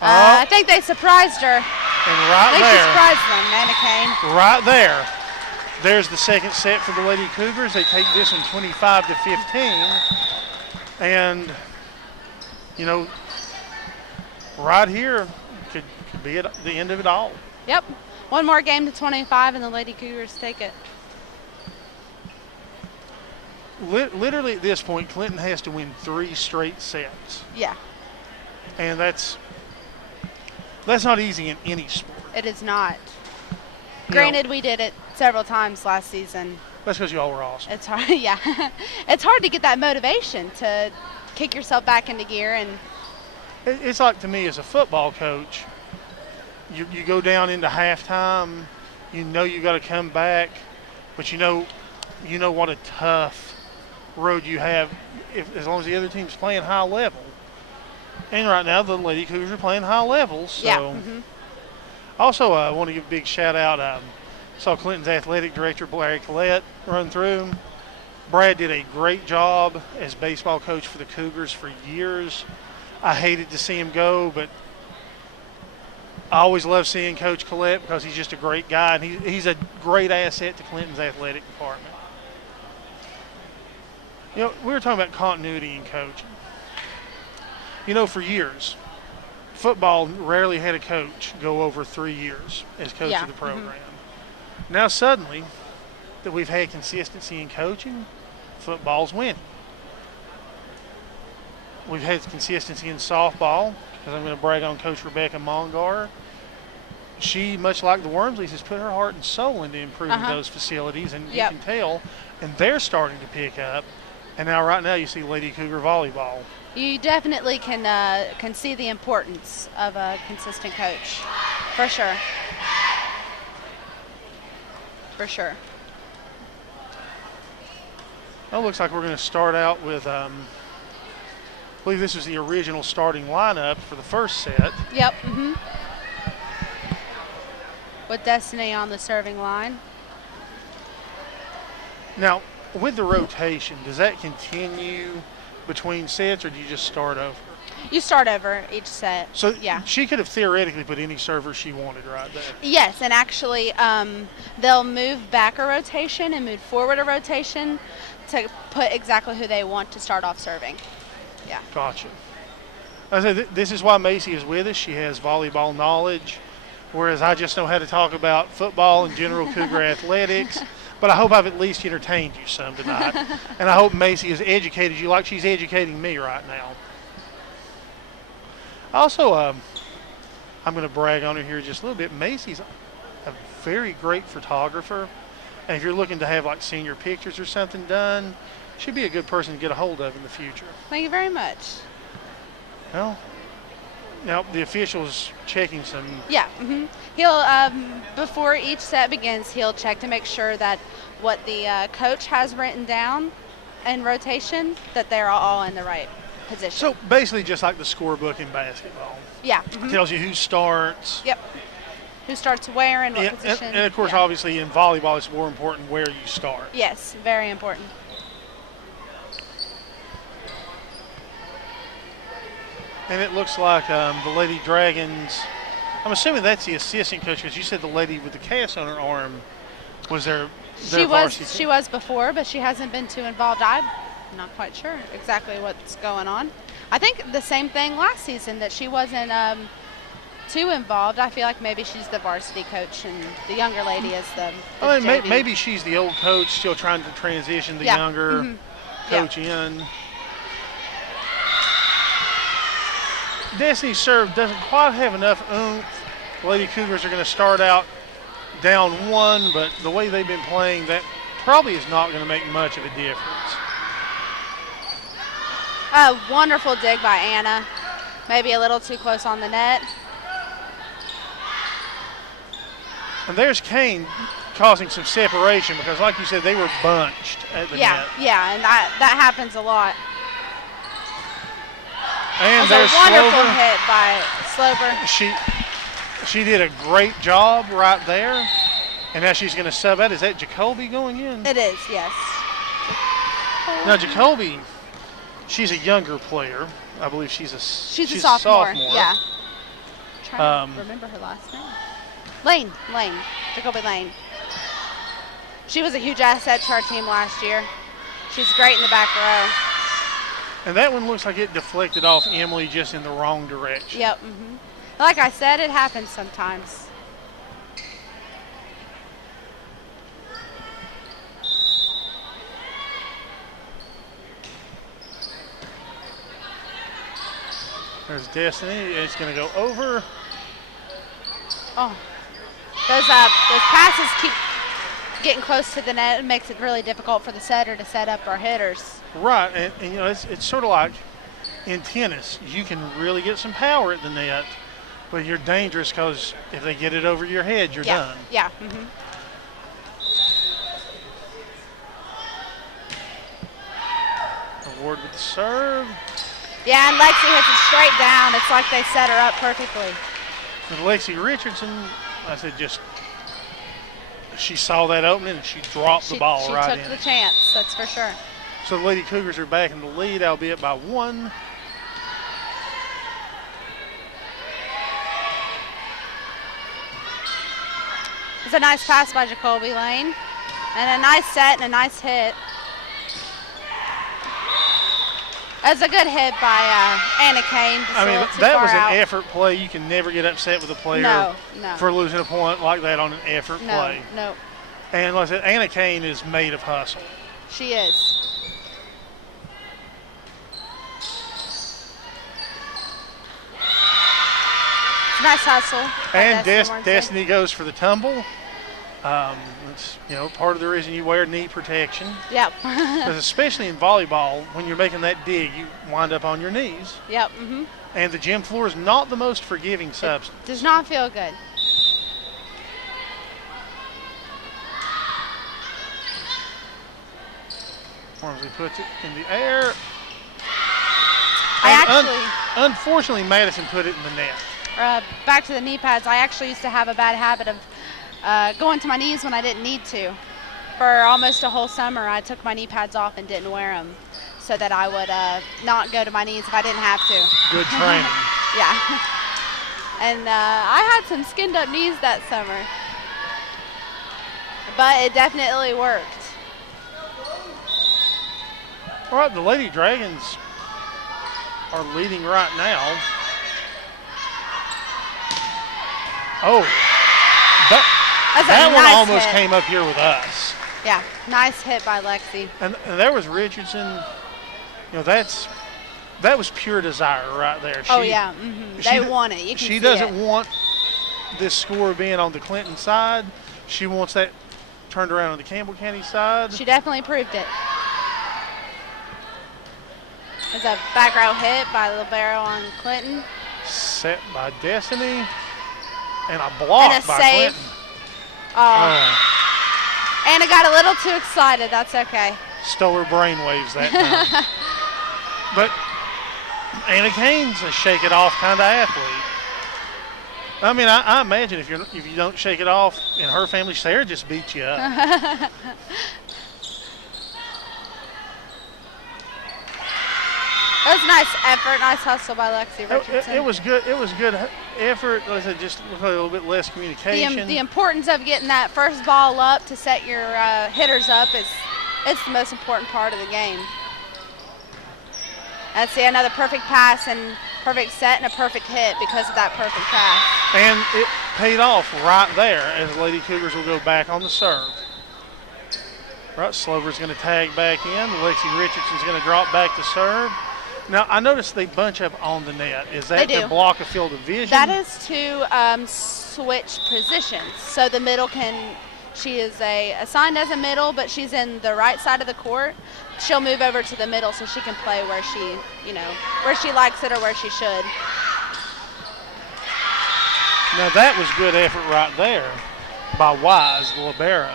I think they surprised her. And right there. She surprised them, Nana Kane. Right there. There's the second set for the Lady Cougars. They take this one 25-15. And, right here could be at the end of it all. Yep. One more game to 25 and the Lady Cougars take it. Literally at this point, Clinton has to win 3 straight sets. Yeah. And that's not easy in any sport. It is not. Granted, we did it several times last season. That's because you all were awesome. It's hard, yeah. It's hard to get that motivation to kick yourself back into gear. And it's like, to me, as a football coach, you go down into halftime, you got to come back, but you know what a tough road you have as long as the other team's playing high level. And right now, the Lady Cougars are playing high levels. So. Yeah. Mm-hmm. Also, I want to give a big shout out. Saw Clinton's athletic director, Larry Collette, run through. Brad did a great job as baseball coach for the Cougars for years. I hated to see him go, but I always love seeing Coach Collette because he's just a great guy, and he's a great asset to Clinton's athletic department. We were talking about continuity in coaching. For years, football rarely had a coach go over 3 years as coach of the program. Mm-hmm. Now suddenly that we've had consistency in coaching, football's winning. We've had consistency in softball, because I'm going to brag on Coach Rebecca Mongar. She, much like the Wormsleys, has put her heart and soul into improving those facilities, and you can tell, and they're starting to pick up. And now, right now, you see Lady Cougar volleyball. You definitely can see the importance of a consistent coach, for sure. For sure. Well, it looks like we're going to start out with, I believe this is the original starting lineup for the first set. Yep. Mm-hmm. With Destiny on the serving line. Now, with the rotation, does that continue between sets, or do you just start over? You start over each set. So yeah. she could have theoretically put any server she wanted right there. Yes, and actually they'll move back a rotation and move forward a rotation to put exactly who they want to start off serving. Yeah. Gotcha. I said this is why Macy is with us. She has volleyball knowledge, whereas I just know how to talk about football and general Cougar athletics. But I hope I've at least entertained you some tonight. And I hope Macy has educated you like she's educating me right now. Also, I'm going to brag on her here just a little bit. Macy's a very great photographer. And if you're looking to have like senior pictures or something done, she'd be a good person to get a hold of in the future. Thank you very much. Well, now the official's checking some. Yeah. He'll, before each set begins, he'll check to make sure that what the coach has written down in rotation, that they're all in the right position. So basically just like the scorebook in basketball. Yeah. It tells you who starts. Yep. Who starts where and what position. And of course, obviously in volleyball, it's more important where you start. Yes, very important. And it looks like the Lady Dragons, I'm assuming that's the assistant coach, because you said the lady with the cast on her arm was their varsity. She was before, but she hasn't been too involved. I'm not quite sure exactly what's going on. I think the same thing last season, that she wasn't too involved. I feel like maybe she's the varsity coach and the younger lady is the I mean, JV. maybe she's the old coach still trying to transition the younger coach in. Destiny's serve doesn't quite have enough oomph. The Lady Cougars are going to start out down 1, but the way they've been playing, that probably is not going to make much of a difference. A wonderful dig by Anna. Maybe a little too close on the net. And there's Kane causing some separation because, like you said, they were bunched at the net. Yeah, and that happens a lot. And there's there's a wonderful Slover. hit by Slover. She did a great job right there. And now she's going to sub out. Is that Jacoby going in? It is, yes. Now, Jacoby, she's a younger player. I believe she's a sophomore. Yeah. I'm trying to remember her last name. Lane. Jacoby Lane. She was a huge asset to our team last year. She's great in the back row. And that one looks like it deflected off Emily just in the wrong direction. Yep. Like I said, it happens sometimes. There's Destiny. It's going to go over. Oh, those passes keep getting close to the net. It makes it really difficult for the setter to set up our hitters. Right, and you know, it's sort of like in tennis. You can really get some power at the net, but you're dangerous because if they get it over your head, you're done. Yeah. Award with the serve. Yeah, and Lexi hits it straight down. It's like they set her up perfectly. With Lexi Richardson, I said she saw that opening and she dropped the ball right in. She took the chance, that's for sure. So the Lady Cougars are back in the lead, albeit by 1. It's a nice pass by Jacoby Lane. And a nice set and a nice hit. That's a good hit by Anna Kane. I mean, that was an effort play. You can never get upset with a player for losing a point like that on an effort play. No. And like I said, Anna Kane is made of hustle. She is. It's a nice hustle. And Destiny goes for the tumble. It's part of the reason you wear knee protection. Yep. Because especially in volleyball, when you're making that dig, you wind up on your knees. Yep. And the gym floor is not the most forgiving substance. It does not feel good. Ormsley puts it in the air. Unfortunately, Madison put it in the net. Back to the knee pads. I actually used to have a bad habit of going to my knees when I didn't need to. For almost a whole summer, I took my knee pads off and didn't wear them. so that I would not go to my knees if I didn't have to. Good training. Yeah. And I had some skinned up knees that summer, but it definitely worked. All right, the Lady Dragons are leading right now. Oh, that one nice almost hit. came up here with us. Yeah, nice hit by Lexi. And there was Richardson. You know, that was pure desire right there. They want it. You can she see doesn't it. want this score being on the Clinton side. She wants that turned around on the Campbell County side. She definitely proved it. There's a back row hit by Libero on Clinton. Set by Destiny. And a block and a by save. Clinton. Oh. Anna got a little too excited. That's okay. Stole her brainwaves that time. But Anna Kane's a shake it off kind of athlete. I mean, I imagine if you don't shake it off in her family, Sarah just beat you up. That was a nice effort, nice hustle by Lexi Richardson. It was good. It was good effort. Like I said, just a little bit less communication. The importance of getting that first ball up to set your hitters up it's the most important part of the game. And see another perfect pass and perfect set and a perfect hit because of that perfect pass. And it paid off right there as Lady Cougars will go back on the serve. Right, Slover's going to tag back in. Lexi Richardson's going to drop back to serve. Now, I noticed they bunch up on the net. Is that to block a field of vision? That is to switch positions. So the middle she is assigned as a middle, but she's in the right side of the court. She'll move over to the middle so she can play where she likes it or where she should. Now, that was good effort right there by Wise, the libero.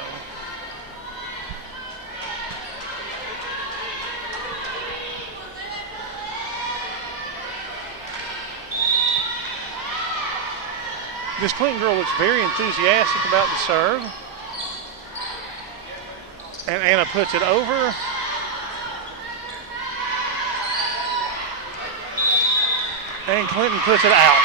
This Clinton girl looks very enthusiastic about the serve. And Anna puts it over. And Clinton puts it out.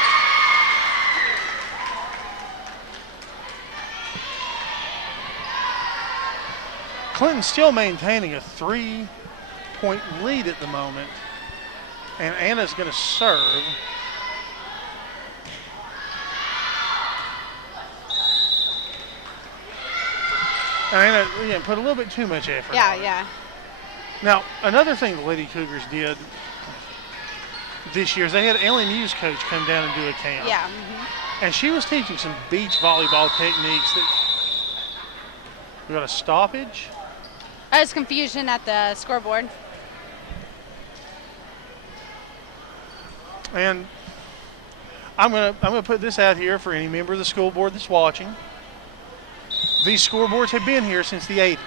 Clinton still maintaining a 3-point lead at the moment. And Anna's going to serve. And Anna put a little bit too much effort. Yeah. Now, another thing the Lady Cougars did this year is they had LMU's coach come down and do a camp. Yeah. And she was teaching some beach volleyball techniques. We got a stoppage. There's confusion at the scoreboard. And I'm gonna put this out here for any member of the school board that's watching. These scoreboards have been here since the 80s.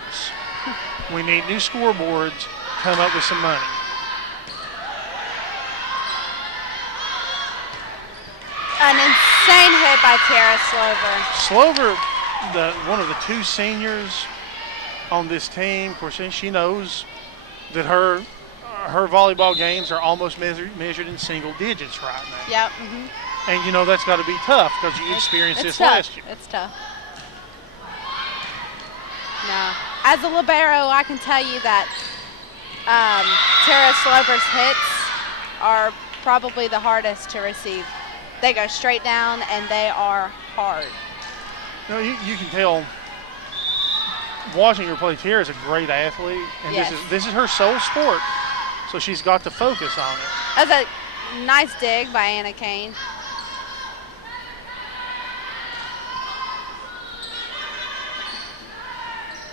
We need new scoreboards. Come up with some money. An insane hit by Tara Slover. Slover, one of the two seniors on this team, of course, she knows that her volleyball games are almost measured in single digits right now. Yep. And that's got to be tough because you experienced this last year. It's tough. No. As a libero, I can tell you that Tara Slover's hits are probably the hardest to receive. They go straight down and they are hard. You can tell watching her play. Tara's a great athlete, and yes. this is her sole sport, so she's got to focus on it. That's a nice dig by Anna Kane.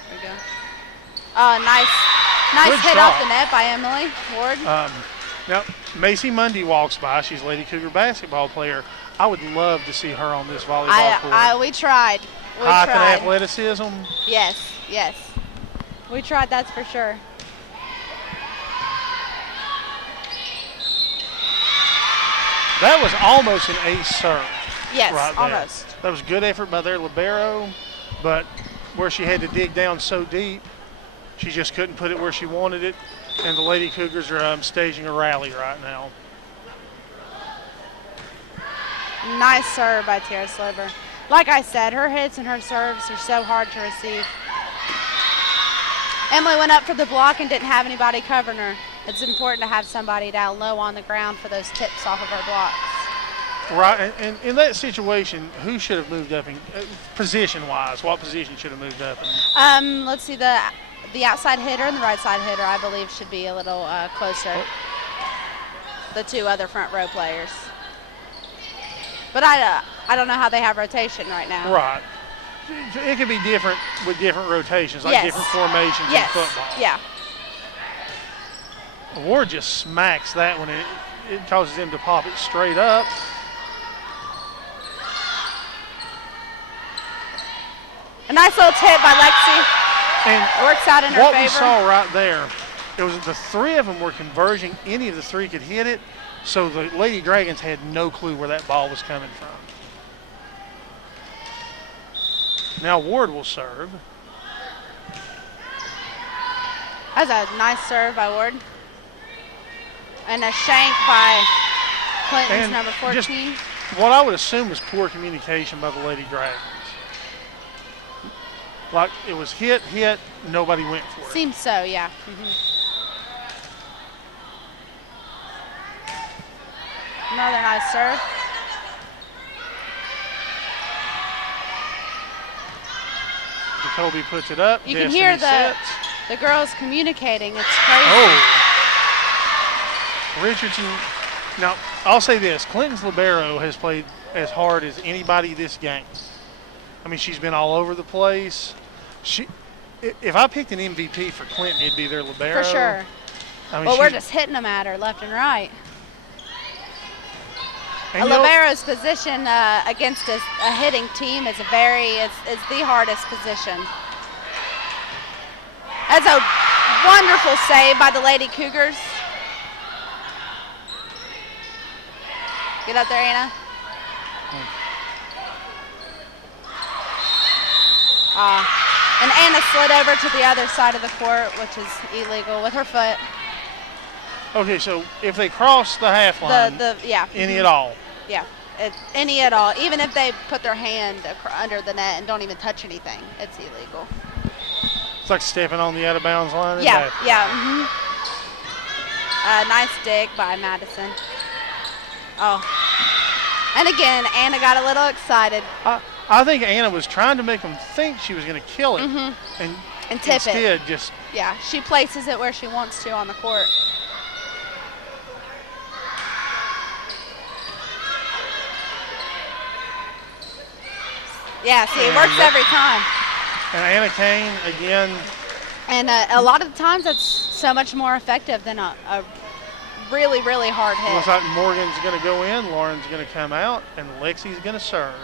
There we go. Nice Good hit shot. off the net by Emily Ward. Now, Macy Mundy walks by. She's Lady Cougar basketball player. I would love to see her on this volleyball court. We tried. Height and athleticism. Yes. We tried, that's for sure. That was almost an ace serve. Yes, right there. almost. That was good effort by their libero, but where she had to dig down so deep, she just couldn't put it where she wanted it. And the Lady Cougars are staging a rally right now. Nice serve by Tara Slover. Like I said, her hits and her serves are so hard to receive. Emily went up for the block and didn't have anybody covering her. It's important to have somebody down low on the ground for those tips off of her blocks. Right, and in that situation, who should have moved up position-wise? What position should have moved up? Let's see, the outside hitter and the right side hitter, I believe, should be a little closer. The two other front row players. But I don't know how they have rotation right now. Right. It can be different with different rotations, like different formations in football. Yeah. Ward just smacks that one. It causes him to pop it straight up. A nice little tip by Lexi. And it works out in her favor. What we saw right there, it was the three of them were converging. Any of the three could hit it. So the Lady Dragons had no clue where that ball was coming from. Now Ward will serve. That's a nice serve by Ward. And a shank by Clinton's number 14. Just what I would assume was poor communication by the Lady Dragons. Like it was hit, nobody went for it. Seems so, yeah. Another nice serve. Jacoby puts it up. You can hear the girls communicating. It's crazy. Oh. Richardson. Now, I'll say this. Clinton's libero has played as hard as anybody this game. I mean, she's been all over the place. If I picked an MVP for Clinton, it'd be their libero. For sure. I mean, well, we're just hitting them at her left and right. And a libero's position against a hitting team is it's the hardest position. That's a wonderful save by the Lady Cougars. Get up there, Anna. And Anna slid over to the other side of the court, which is illegal with her foot. Okay, so if they cross the half line, any at all? Yeah, any at all. Even if they put their hand under the net and don't even touch anything, it's illegal. It's like stepping on the out-of-bounds line. Yeah. Nice dig by Madison. Oh, and again, Anna got a little excited. I think Anna was trying to make them think she was going to kill it, and tip instead it. She places it where she wants to on the court. Yeah, see, it works every time. And Anna Kane again. And a lot of the times that's so much more effective than a really, really hard hit. Looks like Morgan's going to go in, Lauren's going to come out, and Lexi's going to serve.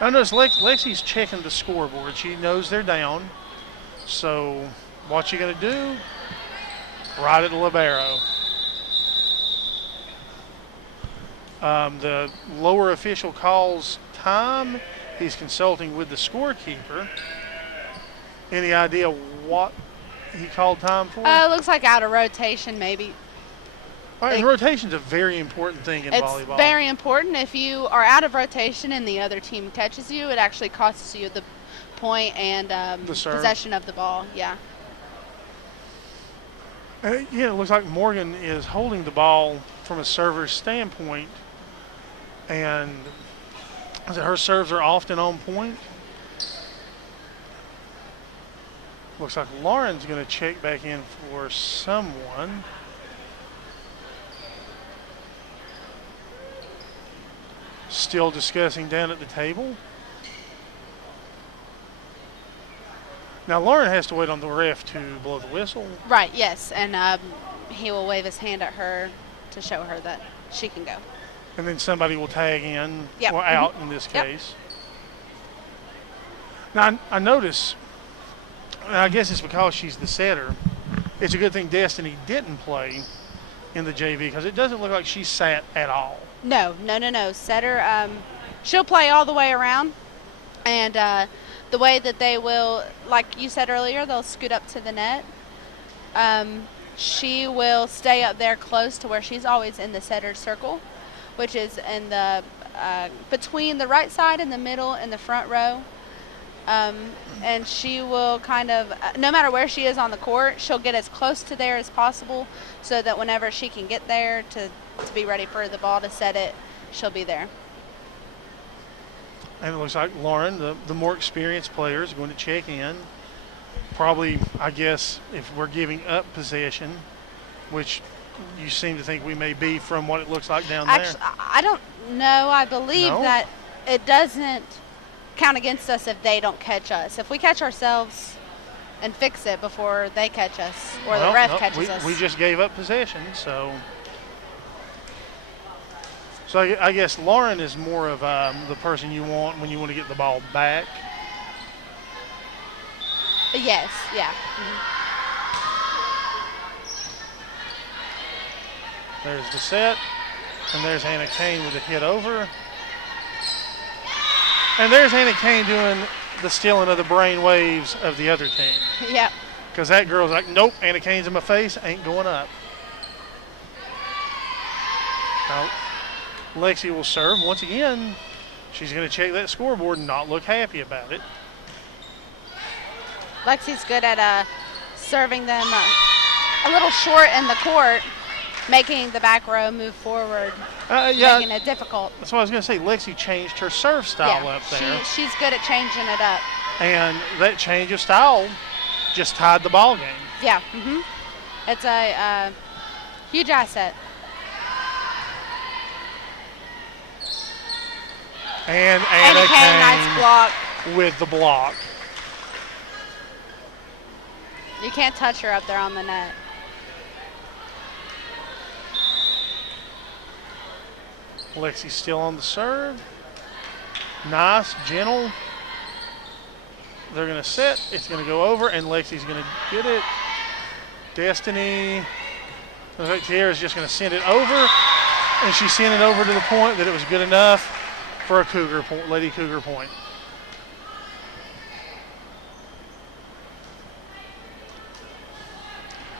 I notice Lexi's checking the scoreboard. She knows they're down. So what's she going to do? Right at the libero. The lower official calls time. He's consulting with the scorekeeper. Any idea what he called time for? It looks like out of rotation, maybe. All right, and rotation's a very important thing in volleyball. It's very important. If you are out of rotation and the other team catches you, it actually costs you the point and possession of the ball. Yeah. It looks like Morgan is holding the ball from a server's standpoint, and her serves are often on point. Looks like Lauren's going to check back in for someone. Still discussing down at the table. Now Lauren has to wait on the ref to blow the whistle. Right, yes, and he will wave his hand at her to show her that she can go. And then somebody will tag in, or out in this case. Now I notice, and I guess it's because she's the setter, it's a good thing Destiny didn't play in the JV because it doesn't look like she sat at all. No. Setter, she'll play all the way around, and the way that they will, like you said earlier, they'll scoot up to the net, She will stay up there close to where she's always in the setter's circle, which is in the between the right side and the middle and the front row. And she will kind of, no matter where she is on the court, she'll get as close to there as possible so that whenever she can get there to be ready for the ball to set it, she'll be there. And it looks like Lauren, the more experienced player, is going to check in. Probably, I guess, if we're giving up possession, which you seem to think we may be from what it looks like down there. Actually, I don't know. I believe that it doesn't count against us if they don't catch us. If we catch ourselves and fix it before they catch us or the ref catches us. We just gave up possession, so I guess Lauren is more of the person you want when you want to get the ball back. Yes, yeah. There's the set, and there's Hannah Kane with a hit over. And there's Hannah Kane doing the stealing of the brain waves of the other team. Yep. Because that girl's like, nope, Hannah Kane's in my face, ain't going up. Now, Lexi will serve. Once again, she's going to check that scoreboard and not look happy about it. Lexi's good at serving them a little short in the court, making the back row move forward, making it difficult. That's what I was going to say. Lexi changed her serve style up there. She's good at changing it up. And that change of style just tied the ball game. Yeah. It's a huge asset. And Anna Kane, nice block. With the block. You can't touch her up there on the net. Lexi still on the serve. Nice, gentle. They're going to set. It's going to go over, and Lexi's going to get it. Destiny. I think Tiara's just going to send it over, and she sent it over to the point that it was good enough for a Cougar point, Lady Cougar point.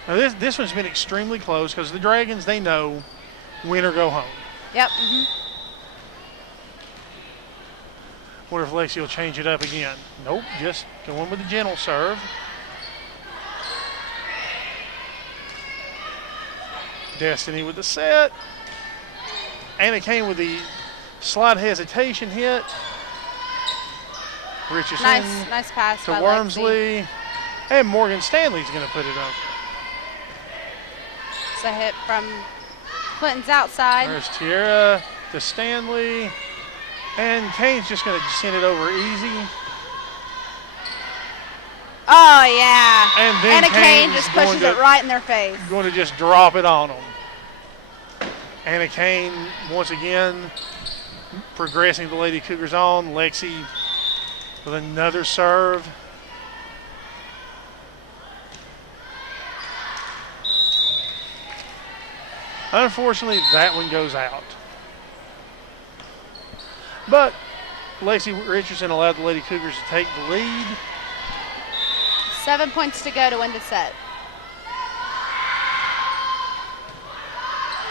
Now this one's been extremely close because the Dragons, they know win or go home. Yep. Wonder if Lexi will change it up again. Nope, just going with the gentle serve. Destiny with the set. Anna Kane with the slight hesitation hit. Richardson nice pass to by Wormsley. Lexi. And Morgan Stanley's going to put it up. It's a hit from Clinton's outside. There's Tiara to Stanley. And Kane's just going to send it over easy. Oh, yeah. And then Anna Kane just pushes it right in their face. Going to just drop it on them. Anna Kane, once again, progressing the Lady Cougars on. Lexi with another serve. Unfortunately, that one goes out. But Lexi Richardson allowed the Lady Cougars to take the lead. 7 points to go to win the set.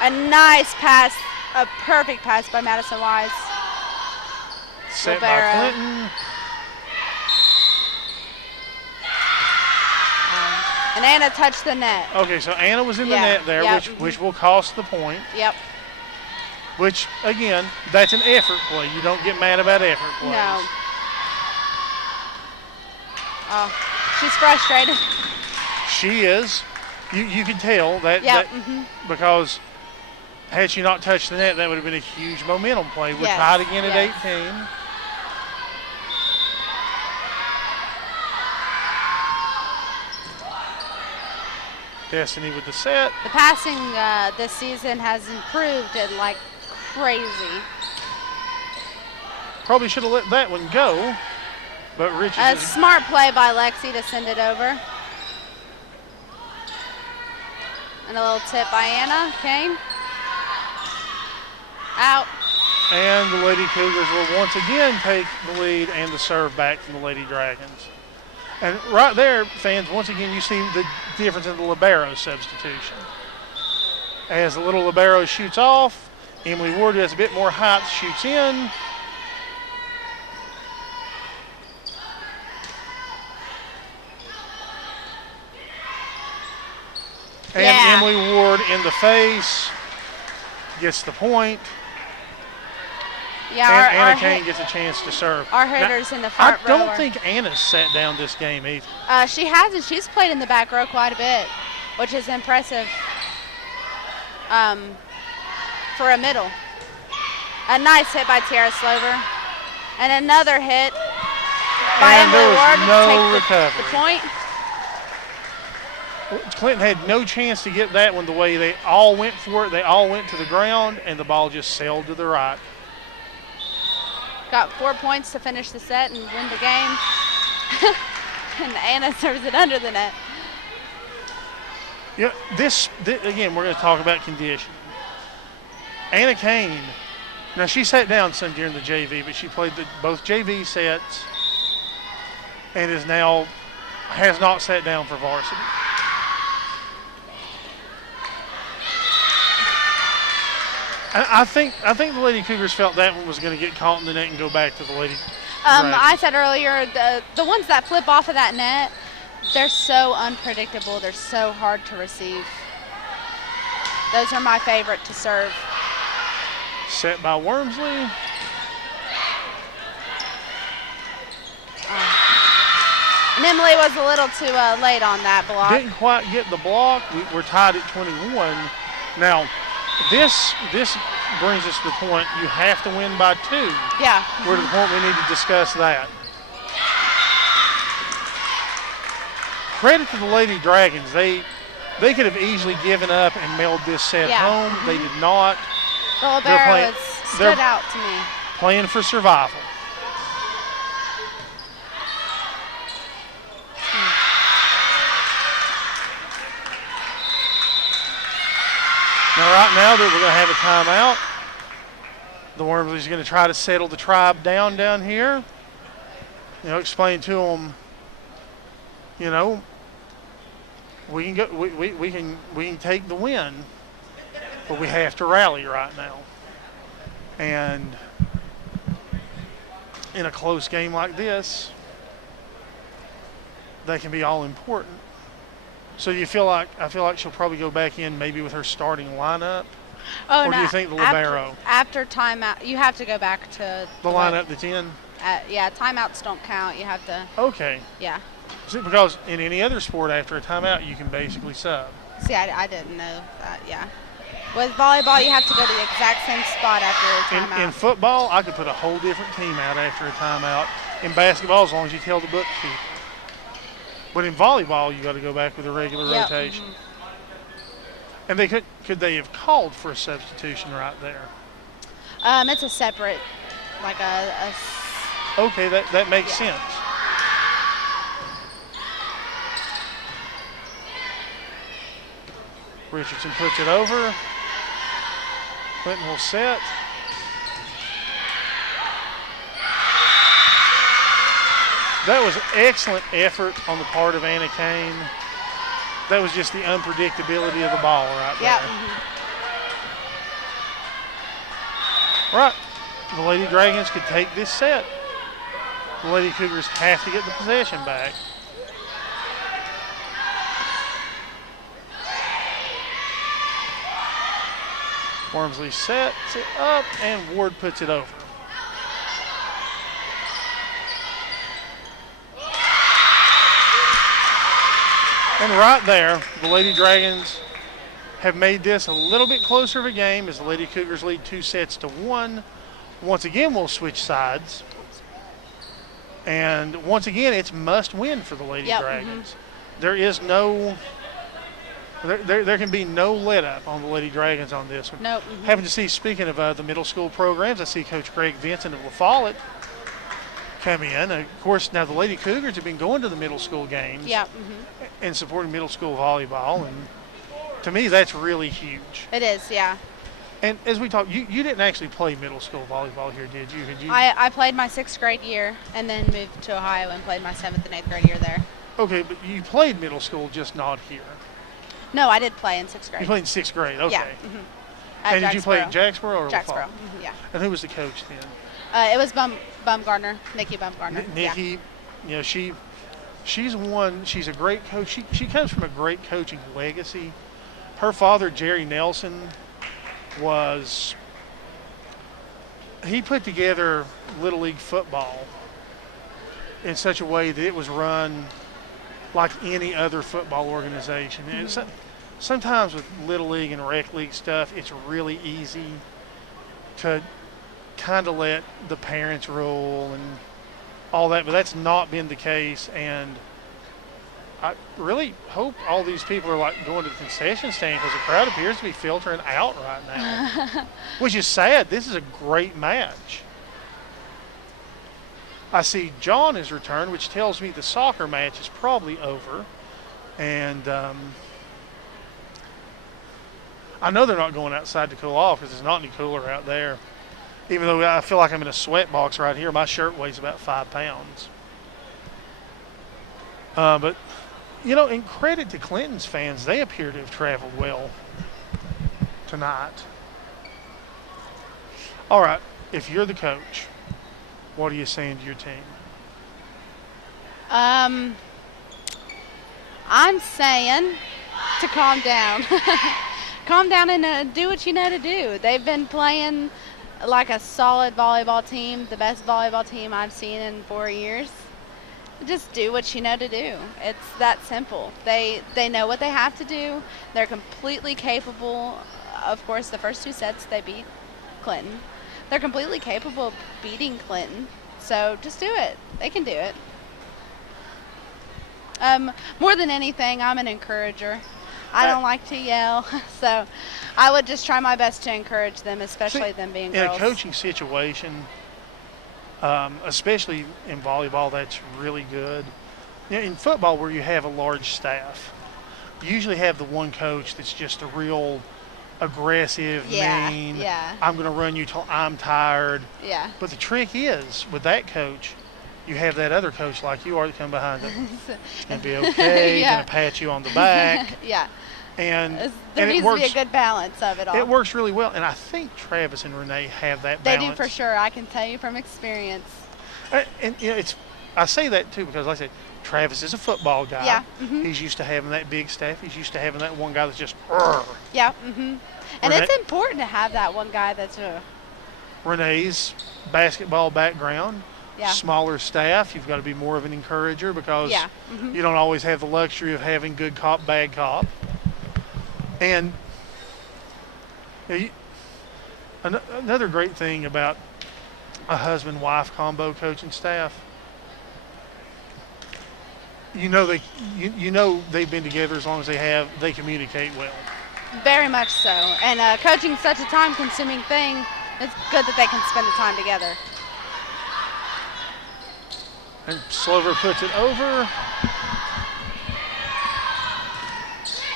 A nice pass, a perfect pass by Madison Wise. Set by Clinton. And Anna touched the net. Okay, so Anna was in the net there, which will cost the point. Yep. Which, again, that's an effort play. You don't get mad about effort plays. No. Oh, she's frustrated. She is. You can tell that, because had she not touched the net, that would have been a huge momentum play. We're tied again at 18. Destiny with the set. The passing this season has improved like crazy. Probably should have let that one go, but Richardson. A smart play by Lexi to send it over. And a little tip by Anna Kane. Out. And the Lady Cougars will once again take the lead and the serve back from the Lady Dragons. And right there, fans, once again, you see the difference in the libero substitution. As the little libero shoots off, Emily Ward, who has a bit more height, shoots in. And Emily Ward in the face gets the point. Yeah, and Anna Kane gets a chance to serve. Our hitters in the front row. I don't think Anna's sat down this game either. She hasn't. She's played in the back row quite a bit, which is impressive for a middle. A nice hit by Tiara Slover. And another hit by Emily Ward to take the point. Clinton had no chance to get that one the way they all went for it. They all went to the ground, and the ball just sailed to the right. Got 4 points to finish the set and win the game. And Anna serves it under the net. Yeah, this again, we're going to talk about conditioning. Anna Kane, now she sat down some during the JV, but she played both JV sets and has not sat down for varsity. I think the Lady Cougars felt that one was going to get caught in the net and go back to the Lady Dragons. I said earlier, the ones that flip off of that net, they're so unpredictable. They're so hard to receive. Those are my favorite to serve. Set by Wormsley. And Emily was a little too late on that block. Didn't quite get the block. We're tied at 21. Now, this brings us to the point you have to win by 2. Yeah. We're to the point we need to discuss that. Credit to the Lady Dragons. They could have easily given up and mailed this set home. They did not. The libero stood out to me. Playing for survival. Now, right now, we're going to have a timeout. The Wormsley's going to try to settle the tribe down here. Explain to them, we can go, we can take the win, but we have to rally right now. And in a close game like this, they can be all important. So I feel like she'll probably go back in maybe with her starting lineup? Oh, or no. do you think the libero? After timeout, you have to go back to the lineup that's in? Yeah, timeouts don't count. You have to. Okay. Yeah. See, because in any other sport, after a timeout, you can basically sub. See, I didn't know that, yeah. With volleyball, you have to go to the exact same spot after a timeout. In football, I could put a whole different team out after a timeout. In basketball, as long as you tell the bookkeeper. But in volleyball, you got to go back with a regular rotation. Mm-hmm. And could they have called for a substitution right there? It's a separate, like a okay, that makes sense. Richardson puts it over. Clinton will set. That was excellent effort on the part of Anna Kane. That was just the unpredictability of the ball right there. Yeah. Mm-hmm. Right. The Lady Dragons could take this set. The Lady Cougars have to get the possession back. Wormsley sets it up, and Ward puts it over. And right there, the Lady Dragons have made this a little bit closer of a game as the Lady Cougars lead 2-1. Once again, we'll switch sides. And once again, it's must win for the Lady Dragons. Mm-hmm. There is no, there can be no let up on the Lady Dragons on this one. Nope. Mm-hmm. Having to see, speaking of the middle school programs, I see Coach Greg Vincent of La Follette come in. Of course, now the Lady Cougars have been going to the middle school games and supporting middle school volleyball, and to me, that's really huge. It is, yeah. And as we talked, you didn't actually play middle school volleyball here, did you? I played my 6th grade year and then moved to Ohio and played my 7th and 8th grade year there. Okay, but you played middle school, just not here. No, I did play in 6th grade. You played in 6th grade, okay. Yeah. And did you play at Jacksboro or Jacksboro, yeah. And who was the coach then? It was Bumgardner, Nikki Bumgardner. Nikki, you know, she's a great coach. She comes from a great coaching legacy. Her father, Jerry Nelson, he put together Little League football in such a way that it was run like any other football organization. And sometimes with Little League and Rec League stuff, it's really easy to kind of let the parents rule and all that, but that's not been the case. And I really hope all these people are like going to the concession stand because the crowd appears to be filtering out right now, which is sad. This is a great match. I see John has returned, which tells me the soccer match is probably over. And I know they're not going outside to cool off because it's not any cooler out there. Even though I feel like I'm in a sweat box right here, my shirt weighs about 5 pounds. But, you know, in credit to Clinton's fans, they appear to have traveled well tonight. All right, if you're the coach, what are you saying to your team? I'm saying to calm down. Calm down and do what you know to do. They've been playing like a solid volleyball team, the best volleyball team I've seen in 4 years. Just do what you know to do. It's that simple. They know what they have to do. They're completely capable. Of course, the first 2 sets they beat Clinton. They're completely capable of beating Clinton. So just do it. They can do it. More than anything, I'm an encourager. I don't like to yell, so I would just try my best to encourage them, especially them being girls. In a coaching situation, especially in volleyball, that's really good. You know, in football, where you have a large staff, you usually have the one coach that's just a real aggressive, mean. Yeah. I'm going to run you till I'm tired. Yeah. But the trick is, with that coach, you have that other coach like you are to come behind them. It's going to be okay. Yeah. Going to pat you on the back. Yeah. And there needs it works, to be a good balance of it all. It works really well, and I think Travis and Renee have that balance. They do for sure. I can tell you from experience. And you know, I say that too because, like I said, Travis is a football guy. Yeah. He's used to having that big staff. He's used to having that one guy that's just. Yeah. And it's important to have that one guy that's Renee's basketball background. Yeah. Smaller staff, you've got to be more of an encourager because you don't always have the luxury of having good cop, bad cop. And you know, another great thing about a husband-wife combo coaching staff, you know they've been together as long as they communicate well. Very much so. And coaching such a time-consuming thing, it's good that they can spend the time together. And Slover puts it over.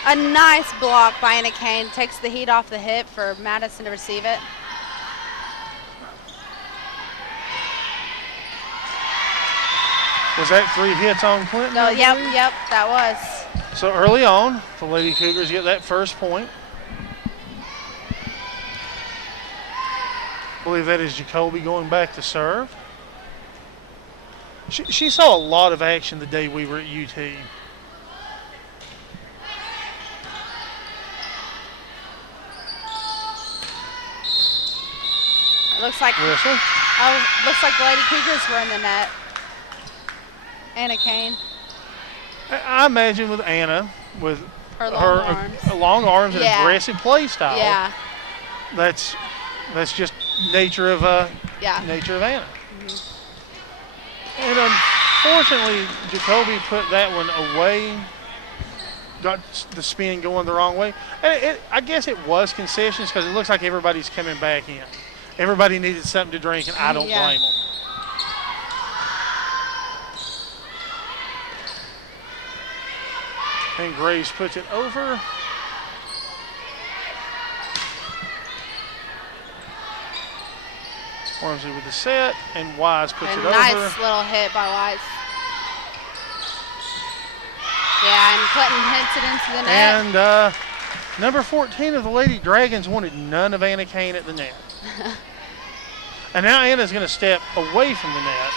A nice block by Anna Kane. Takes the heat off the hip for Madison to receive it. Was that 3 hits on Clinton? No, yep, that was. So early on, the Lady Cougars get that first point. I believe that is Jacoby going back to serve. She saw a lot of action the day we were at UT. Looks like the Lady Cougars were in the net. Anna Kane. I imagine with Anna, with her long arms and aggressive play style. Yeah. That's just nature of Anna. And unfortunately, Jacoby put that one away. Got the spin going the wrong way. And I guess it was concessions because it looks like everybody's coming back in. Everybody needed something to drink, and I don't blame them. And Graves puts it over. Wormsley with the set, and Wise puts it over. Nice little hit by Wise. Yeah, and Clinton hits it into the net. And number 14 of the Lady Dragons wanted none of Anna Kane at the net. And now Anna's going to step away from the net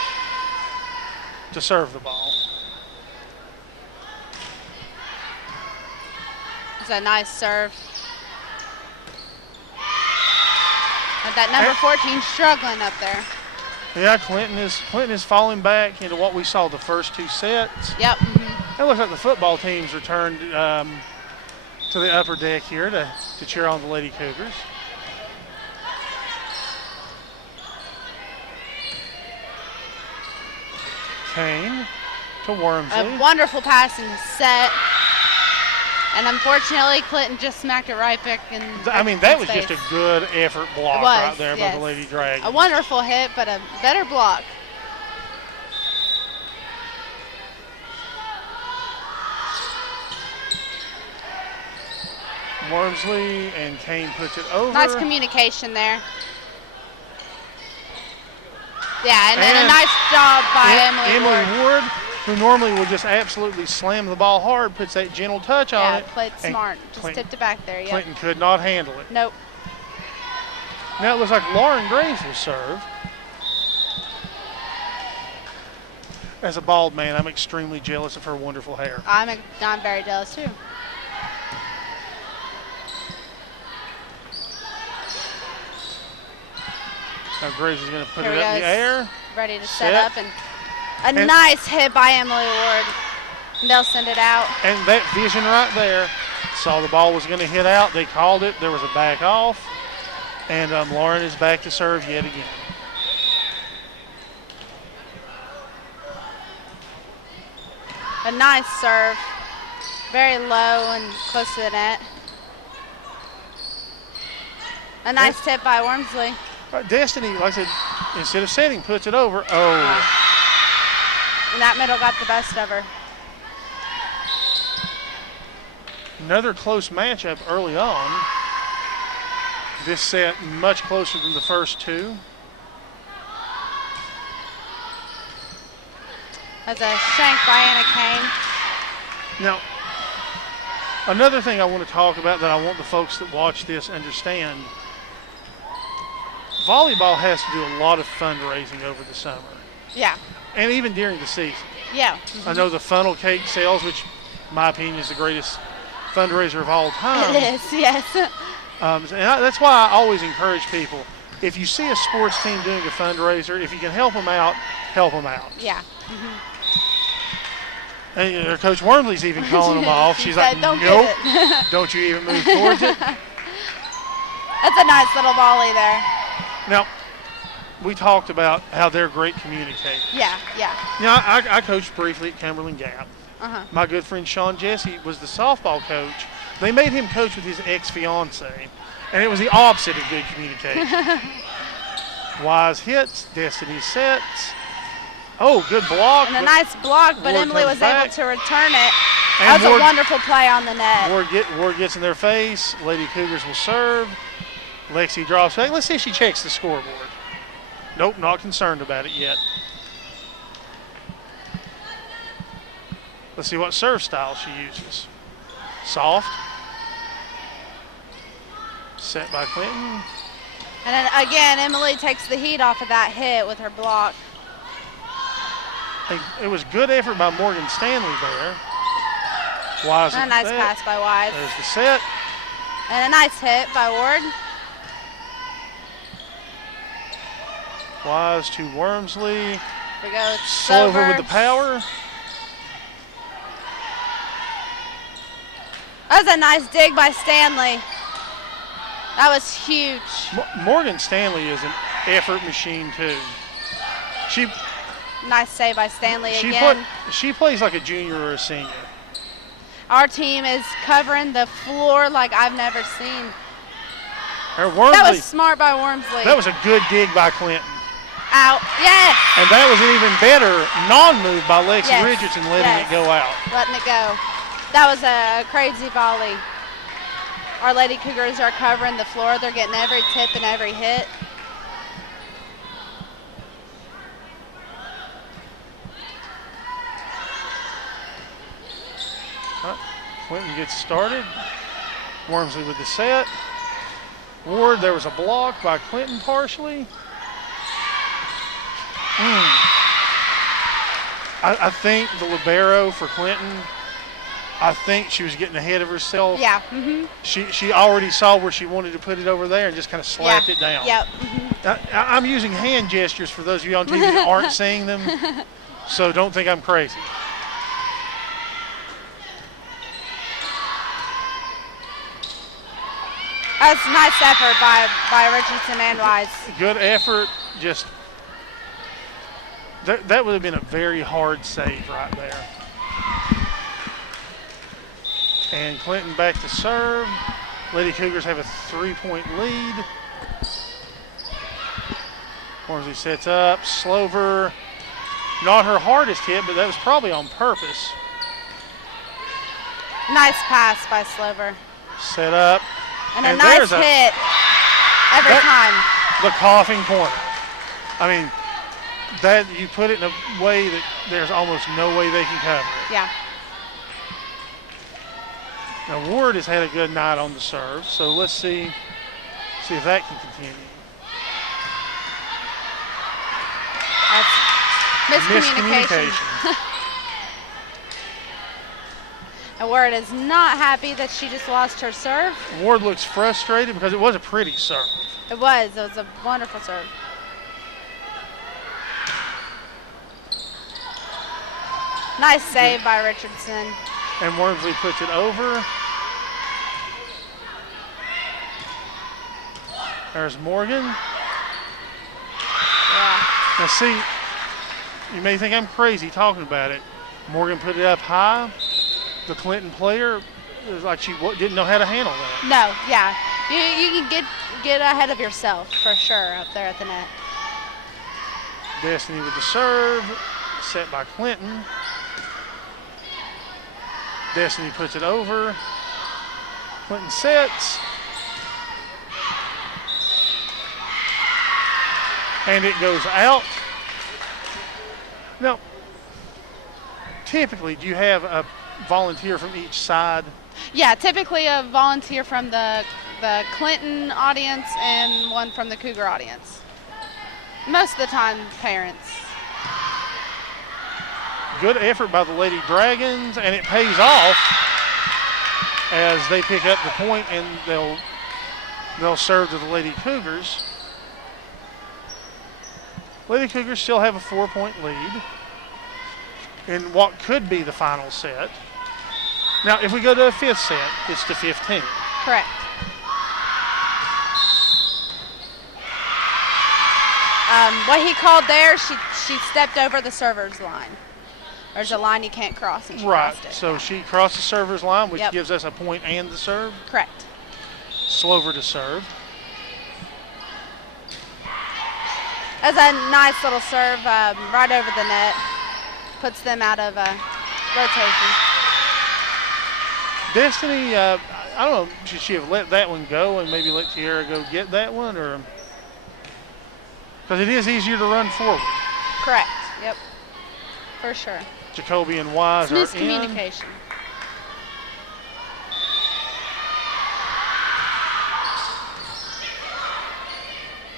to serve the ball. It's a nice serve. And that number 14 struggling up there. Yeah, Clinton is falling back into what we saw the first two sets. Yep. It looks like the football team's returned to the upper deck here to cheer on the Lady Cougars. Kane to Wormsley. A wonderful passing set. And unfortunately, Clinton just smacked it right back in. I mean, that was just a good effort block right there by the Lady Dragons. A wonderful hit, but a better block. Wormsley and Kane puts it over. Nice communication there. Yeah, and then a nice job by Emily Ward, who normally would just absolutely slam the ball hard, puts that gentle touch on it. Yeah, played smart. Just tipped it back there. Yep. Clinton could not handle it. Nope. Now it looks like Lauren Graves will serve. As a bald man, I'm extremely jealous of her wonderful hair. I'm very jealous too. Now Graves is going to put it up in the air. Ready to set up, and a nice hit by Emily Ward. And they'll send it out. And that vision right there, saw the ball was going to hit out. They called it. There was a back off. And Lauren is back to serve yet again. A nice serve. Very low and close to the net. A nice tip by Wormsley. Destiny, like I said, instead of setting, puts it over. Oh. And that middle got the best of her. Another close matchup early on. This set much closer than the first two. That's a shank by Anna Kane. Now, another thing I want to talk about that I want the folks that watch this understand. Volleyball has to do a lot of fundraising over the summer. Yeah. And even during the season. Yeah. I know the funnel cake sales, which in my opinion is the greatest fundraiser of all time. It is, yes. And that's why I always encourage people, if you see a sports team doing a fundraiser, if you can help them out, help them out. Yeah. And Coach Wormley's even calling them off. She's like, nope, don't you even move towards it. That's a nice little volley there. Now, we talked about how they're great communicators. Yeah. Now, I coached briefly at Cumberland Gap. My good friend Sean Jesse was the softball coach. They made him coach with his ex-fiancée, and it was the opposite of good communication. Wise hits, Destiny sets. Oh, good block. And a nice block, but Ward Emily was able to return it. That was a wonderful play on the net. Ward gets in their face. Lady Cougars will serve. Lexi drops back. Let's see if she checks the scoreboard. Nope, not concerned about it yet. Let's see what serve style she uses. Soft. Set by Clinton. And then again, Emily takes the heat off of that hit with her block. It was good effort by Morgan Stanley there. Wise. And a nice pass by Wise. There's the set. And a nice hit by Ward. Wise to Wormsley. Here we go. Slover with the power. That was a nice dig by Stanley. That was huge. Morgan Stanley is an effort machine too. Nice save by Stanley again. She plays like a junior or a senior. Our team is covering the floor like I've never seen. That was smart by Wormsley. That was a good dig by Clinton. Out. Yes. And that was an even better non-move by Lexi Richardson, letting it go out. Letting it go. That was a crazy volley. Our Lady Cougars are covering the floor. They're getting every tip and every hit. Clinton gets started. Wormsley with the set. Ward, there was a block by Clinton partially. I think the libero for Clinton, I think she was getting ahead of herself. Yeah. She already saw where she wanted to put it over there and just kind of slapped it down. Yep. I'm using hand gestures for those of you on TV that aren't seeing them, so don't think I'm crazy. That's a nice effort by Richardson and Wise. Good effort. Just that would have been a very hard save right there. And Clinton back to serve. Lady Cougars have a 3-point lead. Wormsley sets up. Slover, not her hardest hit, but that was probably on purpose. Nice pass by Slover. Set up. And a nice hit every time. The coughing corner. I mean, that you put it in a way that there's almost no way they can cover it. Yeah. Now Ward has had a good night on the serve, so let's see if that can continue. That's miscommunication. And Ward is not happy that she just lost her serve. Ward looks frustrated because it was a pretty serve. It was a wonderful serve. Nice save by Richardson. And Wormsley puts it over. There's Morgan. Yeah. Now see, you may think I'm crazy talking about it. Morgan put it up high. The Clinton player, it was like she didn't know how to handle that. No, yeah. You can get ahead of yourself for sure up there at the net. Destiny with the serve, set by Clinton. Destiny puts it over. Clinton sets. And it goes out. Now, typically, do you have a volunteer from each side? Yeah, typically a volunteer from the Clinton audience and one from the Cougar audience. Most of the time, parents. Good effort by the Lady Dragons, and it pays off as they pick up the point and they'll serve to the Lady Cougars. Lady Cougars still have a 4-point lead in what could be the final set. Now, if we go to a fifth set, it's to 15. Correct. What he called there, she stepped over the server's line. There's a line you can't cross, and she crossed it. So she crossed the server's line, which gives us a point and the serve. Correct. Slover to serve. That's a nice little serve right over the net. Puts them out of rotation. Destiny, I don't know, should she have let that one go and maybe let Tiara go get that one? Or because it is easier to run forward. Correct, yep, for sure. Jacoby and Wise it's are in. Miscommunication.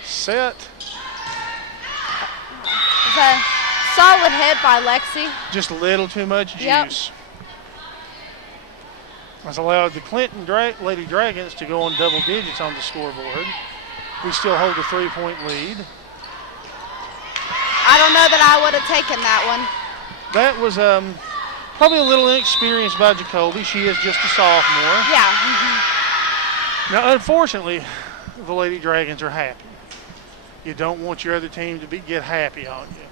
Set. It's a solid hit by Lexi. Just a little too much juice. Yep. Has allowed the Clinton Lady Dragons to go on double digits on the scoreboard. We still hold a 3-point lead. I don't know that I would have taken that one. That was probably a little inexperienced by Jacoby. She is just a sophomore. Yeah. Now, unfortunately, the Lady Dragons are happy. You don't want your other team to get happy on you.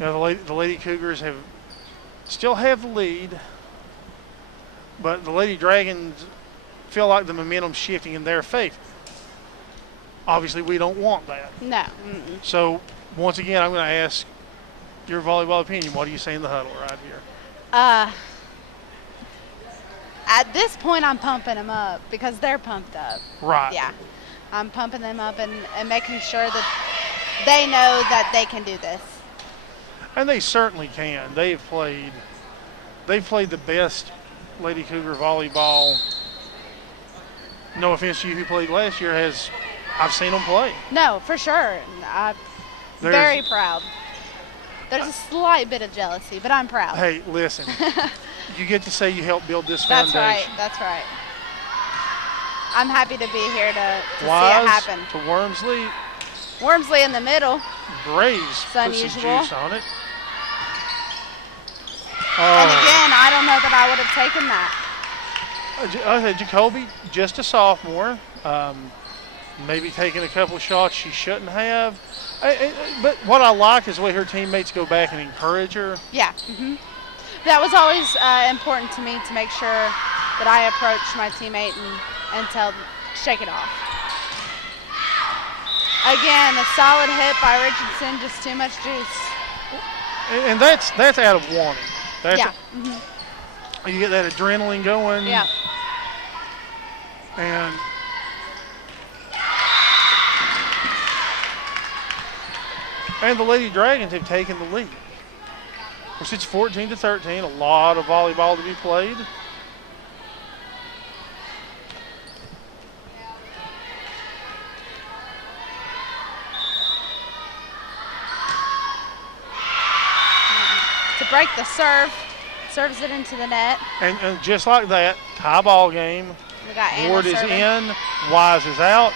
Now, the Lady Cougars still have the lead, but the Lady Dragons feel like the momentum's shifting in their favor. Obviously, we don't want that. No. So, once again, I'm going to ask your volleyball opinion. What do you say in the huddle right here? At this point, I'm pumping them up because they're pumped up. Right. Yeah. I'm pumping them up and making sure that they know that they can do this. And they certainly can. They've played the best Lady Cougar volleyball, no offense to you who played last year, I've seen them play. No, for sure. I'm very proud. There's a slight bit of jealousy, but I'm proud. Hey, listen. You get to say you helped build this That's foundation. right. That's right. I'm happy to be here to see Wise it happen. to Wormsley. Wormsley in the middle. Braves It's put some unusual. juice on it. And again, I don't know that I would have taken that. Okay, Jacoby, just a sophomore. Maybe taking a couple shots she shouldn't have. But what I like is the way her teammates go back and encourage her. Yeah. That was always important to me, to make sure that I approach my teammate and tell them, shake it off. Again, a solid hit by Richardson, just too much juice. And that's out of wanting. Yeah. You get that adrenaline going. Yeah. And the Lady Dragons have taken the lead. Of course, it's 14-13, a lot of volleyball to be played. To break the serve, serves it into the net. And just like that, tie ball game. We got Anna Ward is serving. in, Wise is out.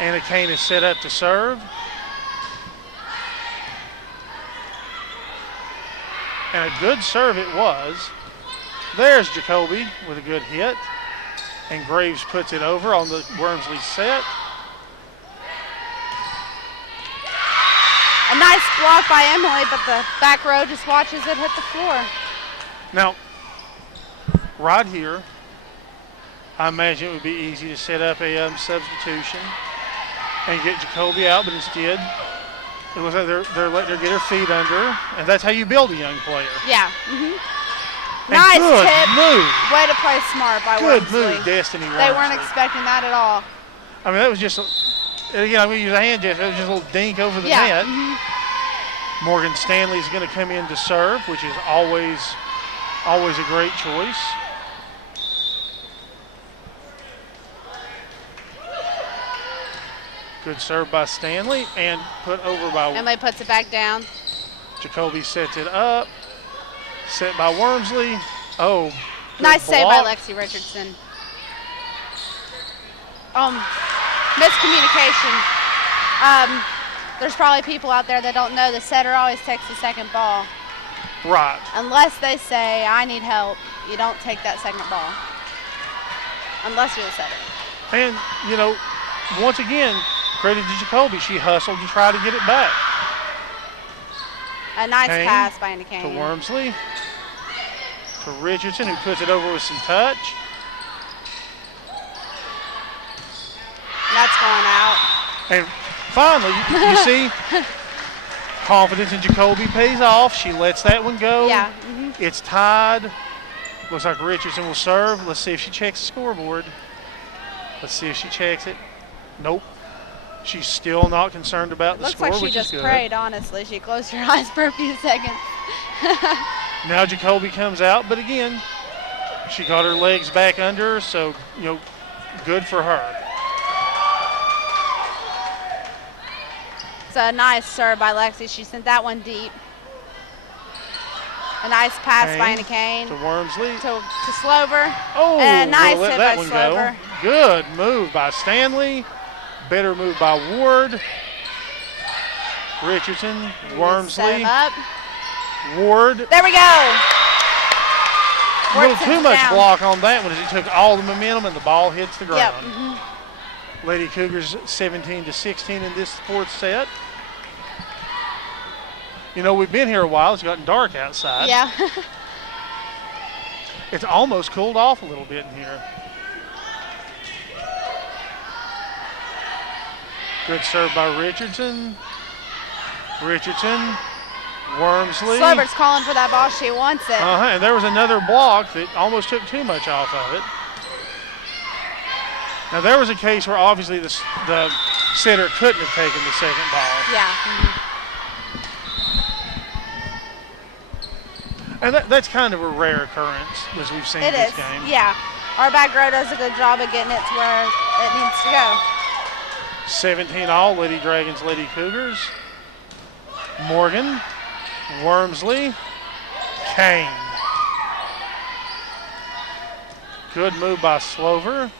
Anna Kane is set up to serve. And a good serve it was. There's Jacoby with a good hit. And Graves puts it over on the Wormsley set. A nice block by Emily, but the back row just watches it hit the floor. Now, right here, I imagine it would be easy to set up a substitution and get Jacoby out, but instead, it looks like they're letting her get her feet under, and that's how you build a young player. Yeah. And Nice good tip. move. Way to play smart by Good Wormsley. move, Destiny They weren't Wormsley. expecting that at all. I mean, that was just, again, I'm going to use a hand gesture. It was just a little dink over the Yeah. net. Morgan Stanley's going to come in to serve, which is always a great choice. Good serve by Stanley and put over by Emily puts it back down. Jacoby sets it up. Set by Wormsley. Oh, good Nice save by block. Lexi Richardson. Miscommunication. There's probably people out there that don't know the setter always takes the second ball. Right. Unless they say, I need help, you don't take that second ball. Unless you're the setter. And, you know, once again, credit to Jacoby. She hustled to try to get it back. A nice Kane pass by Anna To Kane. Wormsley. To Richardson, who puts it over with some touch. That's going out. And finally, you see, confidence in Jacoby pays off. She lets that one go. Yeah. It's tied. Looks like Richardson will serve. Let's see if she checks the scoreboard. Let's see if she checks it. Nope. She's still not concerned about the Looks score, like she which just is good. prayed, honestly. She closed her eyes for a few seconds. Now Jacoby comes out, but again, she got her legs back under her, so, you know, good for her. It's a nice serve by Lexi. She sent that one deep. A nice pass by Anna Kane To Wormsley. to Slover. Oh, and a nice we'll let hit that by one Slover. go. Good move by Stanley. Better move by Ward. Richardson, Set Wormsley, him up. Ward. There we go. A little Ward too sends much down. block on that one as he took all the momentum and the ball hits the Yep. ground. Lady Cougars 17-16 in this fourth set. You know, we've been here a while. It's gotten dark outside. Yeah. It's almost cooled off a little bit in here. Good serve by Richardson. Richardson, Wormsley. Slover's calling for that ball. She wants it. And there was another block that almost took too much off of it. Now there was a case where obviously the setter couldn't have taken the second ball. Yeah. And that's kind of a rare occurrence, as we've seen It this is. game. Yeah. Our back row does a good job of getting it to where it needs to go. 17 all, Lady Dragons, Lady Cougars. Morgan, Wormsley, Kane. Good move by Slover.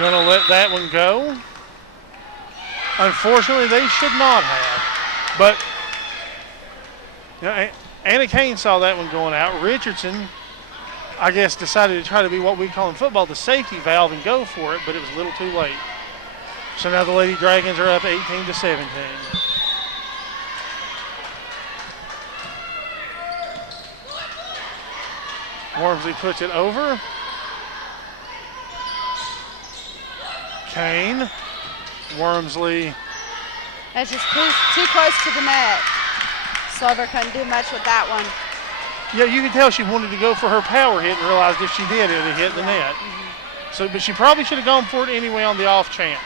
Gonna let that one go. Unfortunately, they should not have. But you know, Anna Kane saw that one going out. Richardson, I guess, decided to try to be what we call in football the safety valve and go for it, but it was a little too late. So now the Lady Dragons are up 18-17. Wormsley puts it over. Kane, Wormsley. That's just too close to the net. Slover couldn't do much with that one. Yeah, you could tell she wanted to go for her power hit and realized if she did, it would hit the net. So, but she probably should have gone for it anyway on the off chance.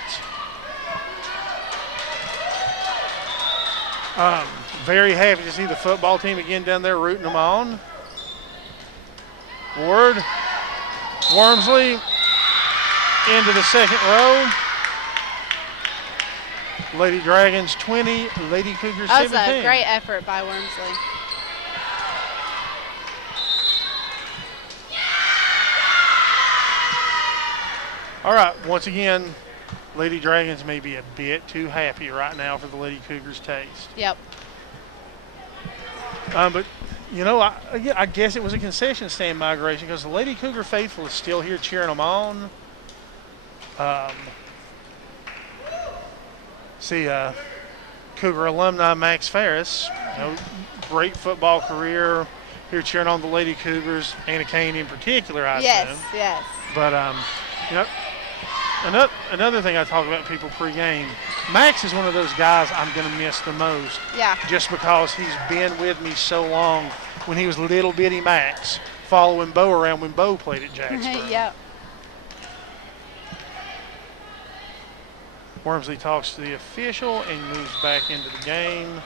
Very happy to see the football team again down there rooting them on. Ward, Wormsley into the second row. Lady Dragons 20, Lady Cougars 17. That was a great effort by Wormsley. All right, once again, Lady Dragons may be a bit too happy right now for the Lady Cougars' taste. Yep. But, you know, I guess it was a concession stand migration because the Lady Cougar faithful is still here cheering them on. Cougar alumni Max Ferris, great football career here cheering on the Lady Cougars, Anna Kane in particular, I assume. Yes. But, another thing I talk about people pregame, Max is one of those guys I'm going to miss the most. Yeah. Just because he's been with me so long when he was little bitty Max, following Bo around when Bo played at Jacksboro. Yep. Wormsley talks to the official and moves back into the game.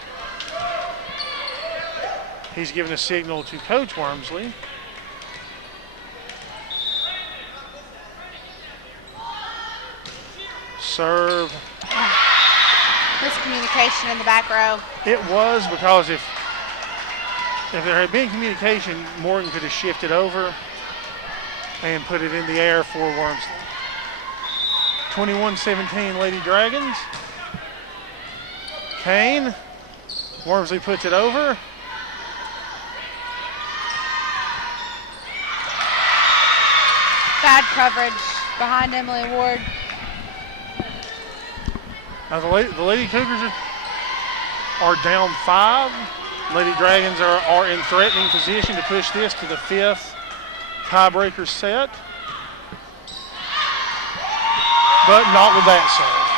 He's given a signal to Coach Wormsley. Serve. Miscommunication in the back row. It was, because if there had been communication, Morgan could have shifted over and put it in the air for Wormsley. 21-17 Lady Dragons. Kane. Wormsley puts it over. Bad coverage behind Emily Ward. Now the Lady Cougars are down 5. Lady Dragons are in threatening position to push this to the 5th tiebreaker set. But not with that serve.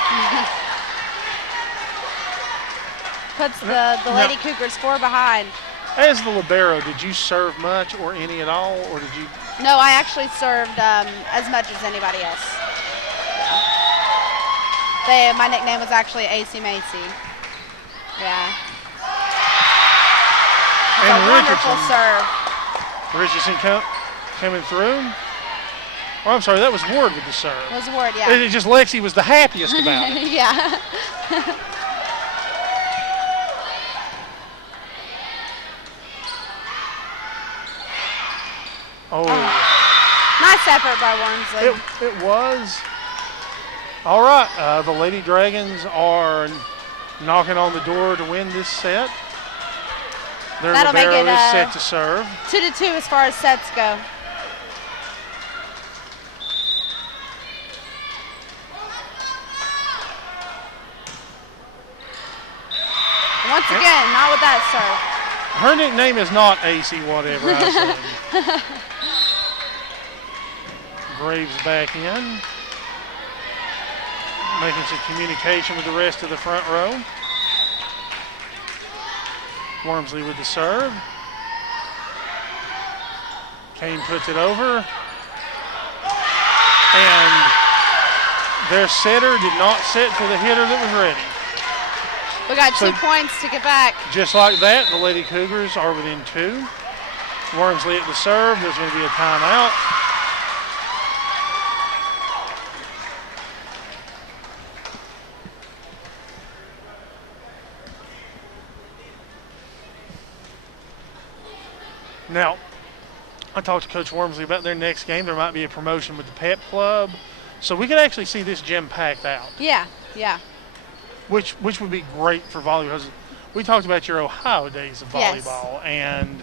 Puts the Lady Cougars 4 behind. As the libero, did you serve much or any at all, or did you? No, I actually served as much as anybody else. My nickname was actually AC Macy. Yeah. It's And a wonderful serve. Richardson coming through. Oh, I'm sorry, that was Ward with the serve. It was Ward, yeah. It just Lexi was the happiest about it. Yeah. Oh. Nice effort by Wormsley. It was. All right, the Lady Dragons are knocking on the door to win this set. Their That'll libero make it, is set to serve. 2-2 as far as sets go. Once again, not with that serve. Her nickname is not AC whatever, I assume. Graves back in. Making some communication with the rest of the front row. Wormsley with the serve. Kane puts it over. And their setter did not set for the hitter that was ready. We got So 2 points to get back. just like that, the Lady Cougars are within 2. Wormsley at the serve. There's going to be a timeout. Now, I talked to Coach Wormsley about their next game. There might be a promotion with the Pep Club. So we could actually see this gym packed out. Yeah. Which would be great for volleyball. We talked about your Ohio days of volleyball, and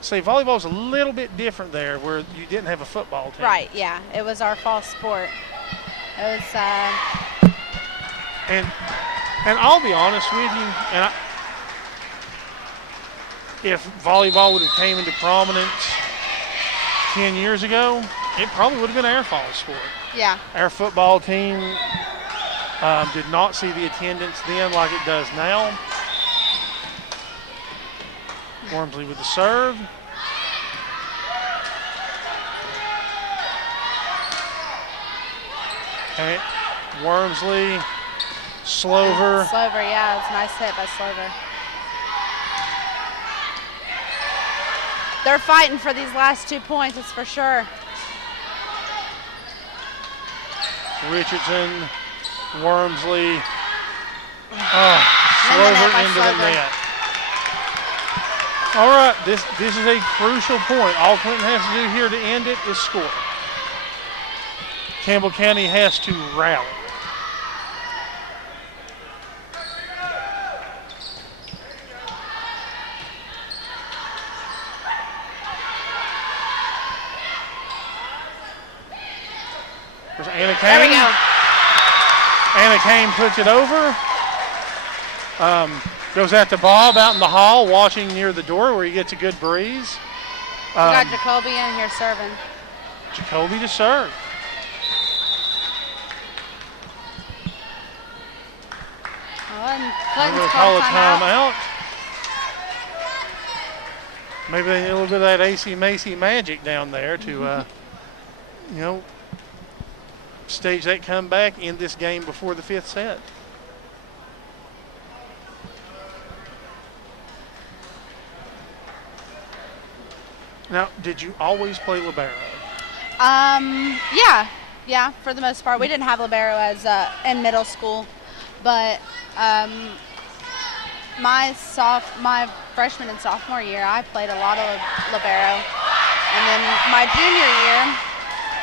say volleyball is a little bit different there, where you didn't have a football team. Right. Yeah. It was our fall sport. It was. And I'll be honest with you, if volleyball would have came into prominence 10 years ago, it probably would have been our fall sport. Yeah. Our football team did not see the attendance then like it does now. Wormsley with the serve. Okay. Wormsley, Slover. Slover, yeah, it's a nice hit by Slover. They're fighting for these last 2 points, that's for sure. Richardson, Wormsley. Slover into the net. All right, this is a crucial point. All Clinton has to do here to end it is score. Campbell County has to rally. There's Anna Kane. There we go. Anna Kane puts it over. Goes out to Bob out in the hall, watching near the door where he gets a good breeze. We got Jacoby in here serving. Jacoby to serve. And I'm Clinton's going to call call a timeout. timeout. Maybe they need a little bit of that AC Macy magic down there to, stage that comeback in this game before the 5th set. Now, did you always play libero? Yeah, for the most part. We didn't have libero as in middle school, but my freshman and sophomore year, I played a lot of libero, and then my junior year,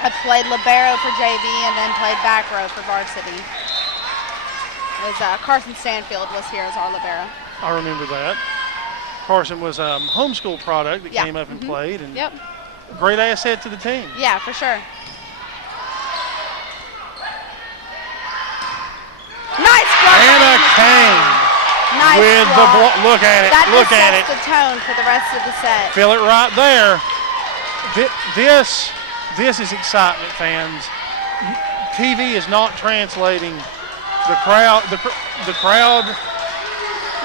I played libero for JV and then played back row for varsity. It was Carson Stanfield was here as our libero. I remember that. Carson was a homeschool product that came up and played, and great asset to the team. Yeah, for sure. Nice block. Anna Kane Nice with block. the block. Look at it. That Look at it. sets the tone for the rest of the set. Feel it right there. This is excitement, fans. TV is not translating the crowd. The crowd.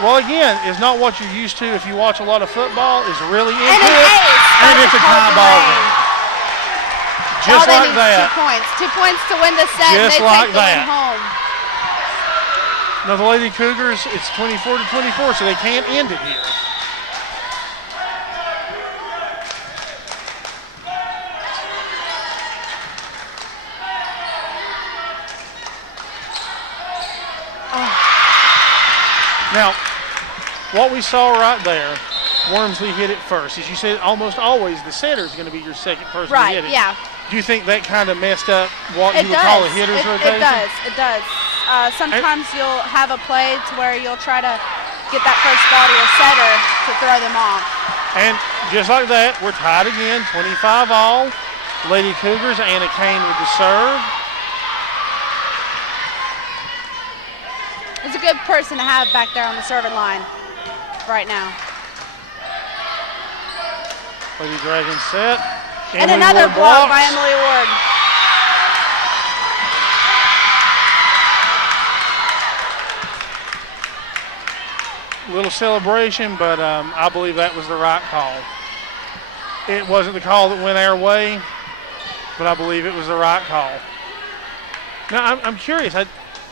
Well, again, is not what you're used to if you watch a lot of football. Is really into it, and it's a tie ball game. Just like that. 2 points. 2 points to win the set. Just and they like take the win that. home. Now the Lady Cougars, it's 24-24, so they can't end it here. Now, what we saw right there, Wormsley hit it first. As you said, almost always the setter is going to be your second person to hit it. Right, yeah. Do you think that kind of messed up what you would call a hitter's rotation? It does. Sometimes you'll have a play to where you'll try to get that first ball to your setter to throw them off. And just like that, we're tied again, 25 all. Lady Cougars, Anna Kane with the serve. It's a good person to have back there on the serving line right now. Lady Dragons set. And Emily another Ward block by blocks. Emily Ward. Little celebration, but I believe that was the right call. It wasn't the call that went our way, but I believe it was the right call. Now, I'm curious.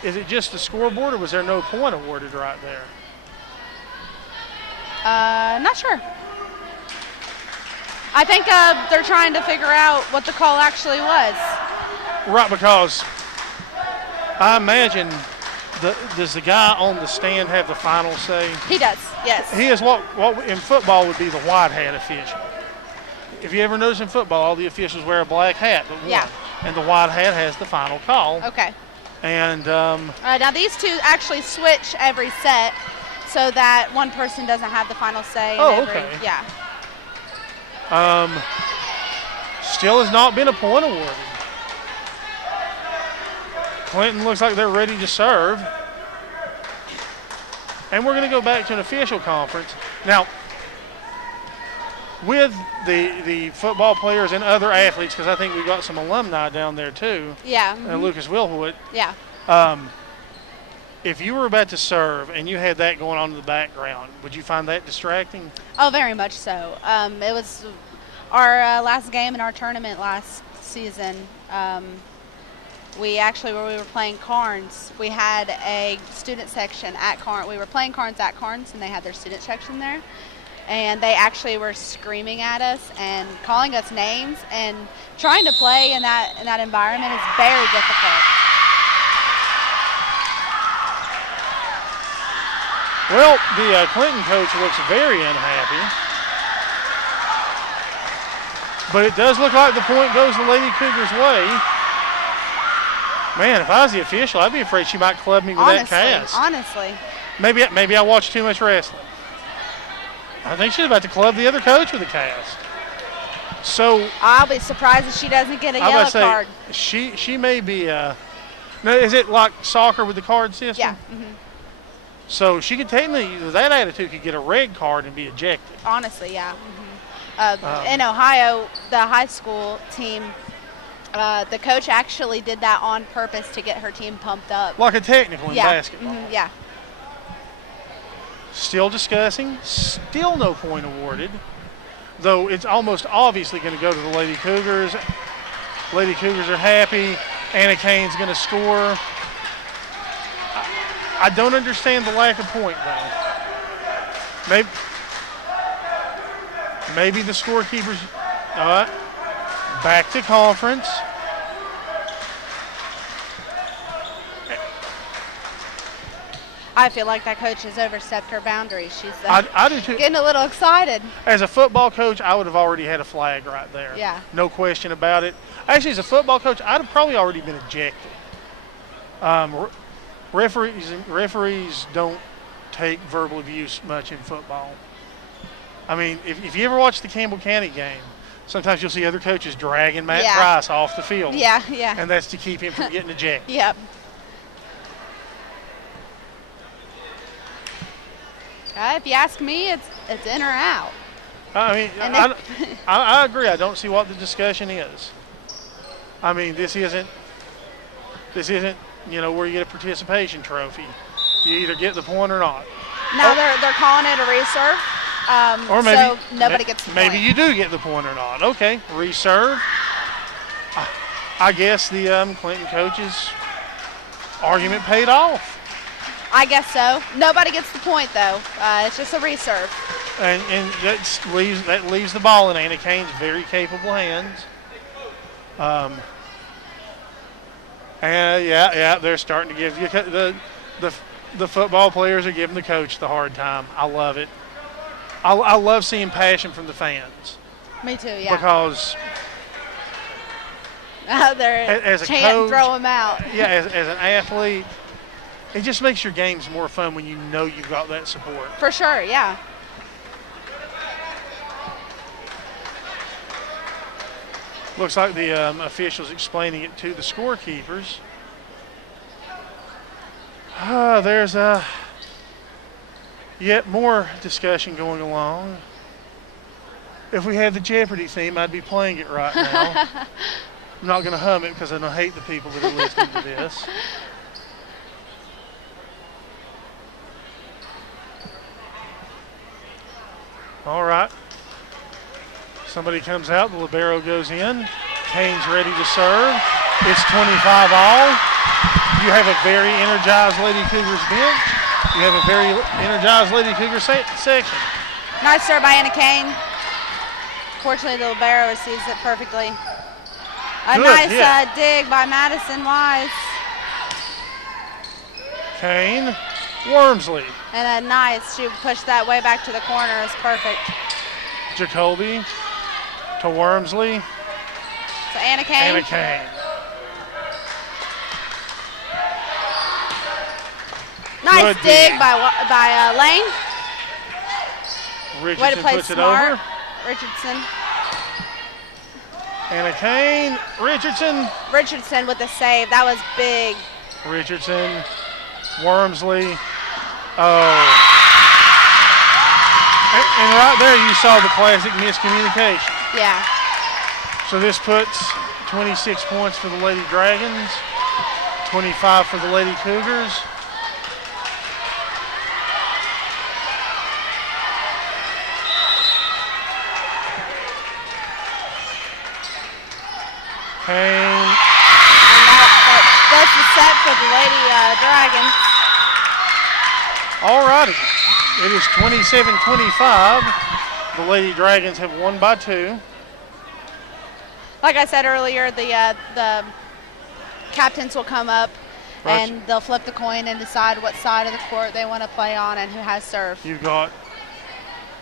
Is it just the scoreboard, or was there no point awarded right there? Not sure. I think they're trying to figure out what the call actually was. Right, because I imagine, does the guy on the stand have the final say? He does, yes. He is what in football would be the white hat official. If you ever notice in football, all the officials wear a black hat, but one, and the white hat has the final call. Okay. And now these two actually switch every set, so that one person doesn't have the final say. Okay. Yeah. Still has not been a point awarded. Clinton looks like they're ready to serve. And we're going to go back to an official conference. Now, with the football players and other athletes, because I think we've got some alumni down there too. Yeah. Lucas Wilhoit. Yeah. If you were about to serve and you had that going on in the background, would you find that distracting? Oh, very much so. It was our last game in our tournament last season. We were playing Carnes, we had a student section at Carnes. We were playing Carnes at Carnes, and they had their student section there. And they actually were screaming at us and calling us names, and trying to play in that environment is very difficult. Well, the Clinton coach looks very unhappy. But it does look like the point goes the Lady Cougars' way. Man, if I was the official, I'd be afraid she might club me with that cast. Honestly. Maybe I watched too much wrestling. I think she's about to club the other coach with a cast. So I'll be surprised if she doesn't get a yellow card. She may be. Now, is it like soccer with the card system? Yeah. Mm-hmm. So she could technically, with that attitude, could get a red card and be ejected. Honestly, yeah. Mm-hmm. In Ohio, the high school team, the coach actually did that on purpose to get her team pumped up. Like a technical in basketball. Mm-hmm. Yeah. Still discussing. Still no point awarded. Though it's almost obviously going to go to the Lady Cougars. Lady Cougars are happy. Anna Kane's going to score. I don't understand the lack of point, though. Maybe the scorekeepers. All right. Back to conference. I feel like that coach has overstepped her boundaries. She's I do too. Getting a little excited. As a football coach, I would have already had a flag right there. Yeah. No question about it. Actually, as a football coach, I'd have probably already been ejected. Referees don't take verbal abuse much in football. I mean, if you ever watch the Campbell County game, sometimes you'll see other coaches dragging Matt Price off the field. Yeah, yeah. And that's to keep him from getting ejected. Yep. If you ask me, it's in or out. I mean, I agree. I don't see what the discussion is. I mean, this isn't where you get a participation trophy. You either get the point or not. Now they're calling it a reserve. Or maybe so nobody gets the point. Maybe you do get the point or not. Okay, reserve. I guess the Clinton coach's argument paid off. I guess so. Nobody gets the point, though. It's just a reserve. And that leaves the ball in Anna Kane's very capable hands. And they're starting to give you the football players are giving the coach the hard time. I love it. I love seeing passion from the fans. Me too, yeah. Because they're as a chanting, coach, throw them out. Yeah, as an athlete, it just makes your games more fun when you know you've got that support. For sure, yeah. Looks like the officials explaining it to the scorekeepers. There's yet more discussion going along. If we had the Jeopardy theme, I'd be playing it right now. I'm not going to hum it because I don't hate the people that are listening to this. All right. Somebody comes out. The libero goes in. Kane's ready to serve. It's 25 all. You have a very energized Lady Cougars bench. You have a very energized Lady Cougar section. Nice serve by Anna Kane. Fortunately, the libero receives it perfectly. A Good nice hit. dig by Madison Wise. Kane, Wormsley, And a nice, she pushed that way back to the corner. It's perfect. Jacoby to Wormsley, So Anna Kane. Anna Kane. Nice Good dig dig. by Lane. Way to Richardson play puts it smart. over. Richardson. Anna Kane, Richardson, Richardson with the save. That was big. Richardson, Wormsley. Oh. And right there you saw the classic miscommunication. Yeah. So this puts 26 points for the Lady Dragons, 25 for the Lady Cougars. Kane. And that's the set for the Lady Dragons. All righty. It is 27-25. The Lady Dragons have won by 2. Like I said earlier, the captains will come up Right. and they'll flip the coin and decide what side of the court they want to play on and who has serve. You've got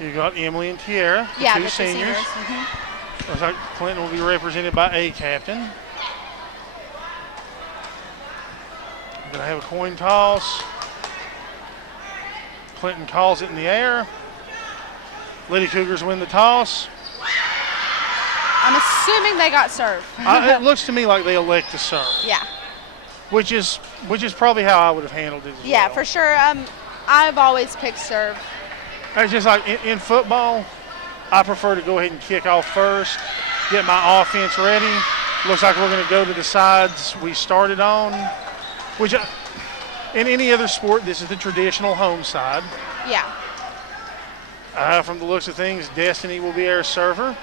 Emily and Tiara, the Yeah, two the seniors. Mhm. Looks like Clinton will be represented by a captain. Gonna have a coin toss. Clinton calls it in the air. Lady Cougars win the toss. I'm assuming they got serve. It looks to me like they elect to serve, Yeah. which is probably how I would have handled it as Yeah, well. for sure. I've always picked serve. It's just like in football, I prefer to go ahead and kick off first, get my offense ready. Looks like we're going to go to the sides we started on, which in any other sport, this is the traditional home side. Yeah. From the looks of things, Destiny will be our server.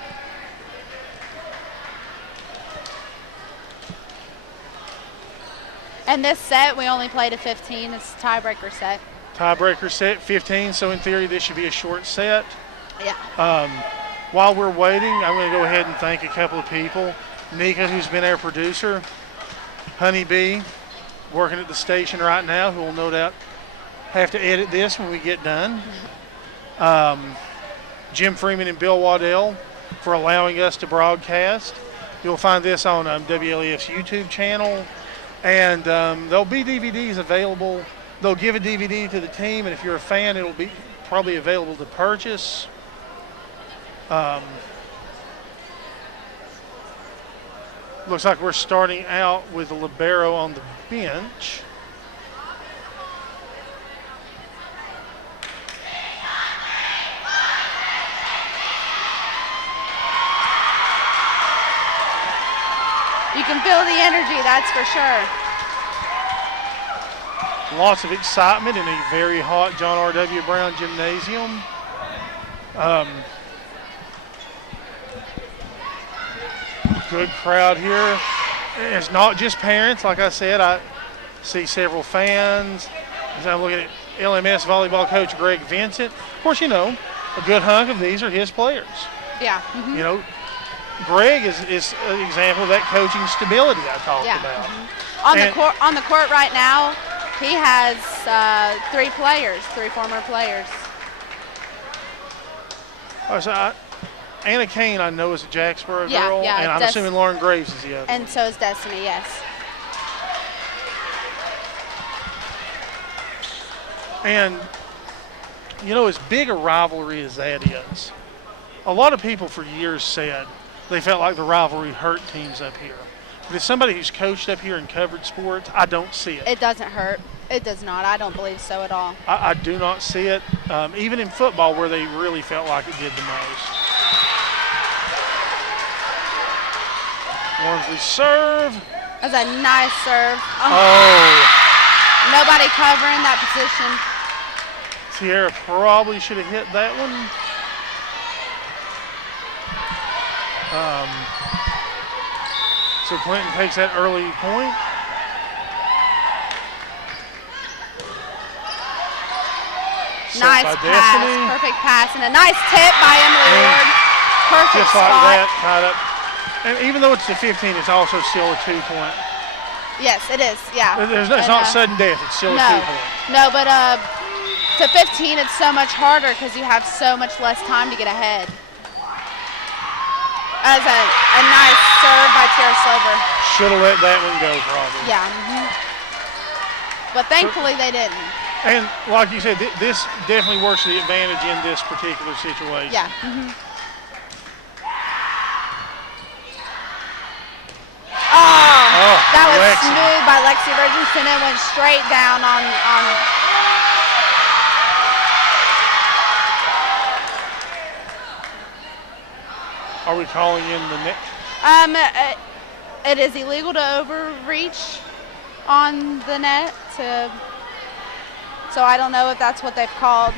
And this set, we only played a 15. It's a tiebreaker set. Tiebreaker set, 15, so in theory this should be a short set. Yeah. While we're waiting, I'm going to go ahead and thank a couple of people. Nika, who's been our producer. Honeybee, working at the station right now, who will no doubt have to edit this when we get done. Jim Freeman and Bill Waddell for allowing us to broadcast. You'll find this on WLEF's YouTube channel. And there'll be DVDs available. They'll give a DVD to the team, and if you're a fan, it'll be probably available to purchase. Looks like we're starting out with a libero on the bench. You can feel the energy, that's for sure. Lots of excitement in a very hot John R.W. Brown gymnasium. Good crowd here. It's not just parents. Like I said, I see several fans. As I'm looking at LMS volleyball coach Greg Vincent. Of course, you know, a good hunk of these are his players. Yeah. You know, Greg is an example of that coaching stability I talked about. On the court right now, he has 3 former players. So Anna Kane, I know, is a Jacksboro Yeah, girl, yeah, and I'm assuming Lauren Graves is the other. And so is Destiny, yes. And, you know, as big a rivalry as that is, a lot of people for years said they felt like the rivalry hurt teams up here. But as somebody who's coached up here and covered sports, I don't see it. It doesn't hurt. It does not. I don't believe so at all. I do not see it, even in football where they really felt like it did the most. Wormsley serve. That's a nice serve. Oh. Nobody covering that position. Tiara probably should have hit that one. So Clinton takes that early point. Nice pass, perfect pass, and a nice tip by Emily Ward. Perfect just spot. Just like that, tied up. And even though it's the 15, it's also still a 2-point. Yes, it is, yeah. It's not sudden death, it's still a 2-point. No, but to 15, it's so much harder because you have so much less time to get ahead. That was a nice serve by Tara Slover. Should have let that one go, probably. Yeah. But thankfully they didn't. And like you said, this definitely works to the advantage in this particular situation. Yeah. Oh, that was Lexi. smooth by Lexi Richardson. It went straight down on. Are we calling in the net? It is illegal to overreach on the net. So I don't know if that's what they've called.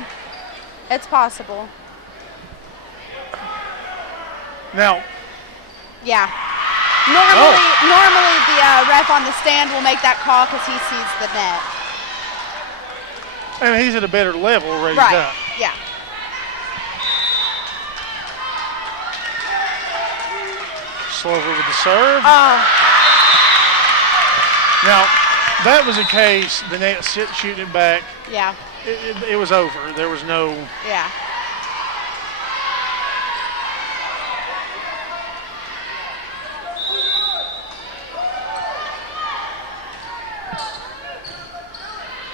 It's possible. Now. Yeah. Normally the ref on the stand will make that call because he sees the net. And he's at a better level already. Right. Yeah. Slover with the serve. Oh. Now, that was a case, the net shooting it back. Yeah. It was over. There was no. Yeah.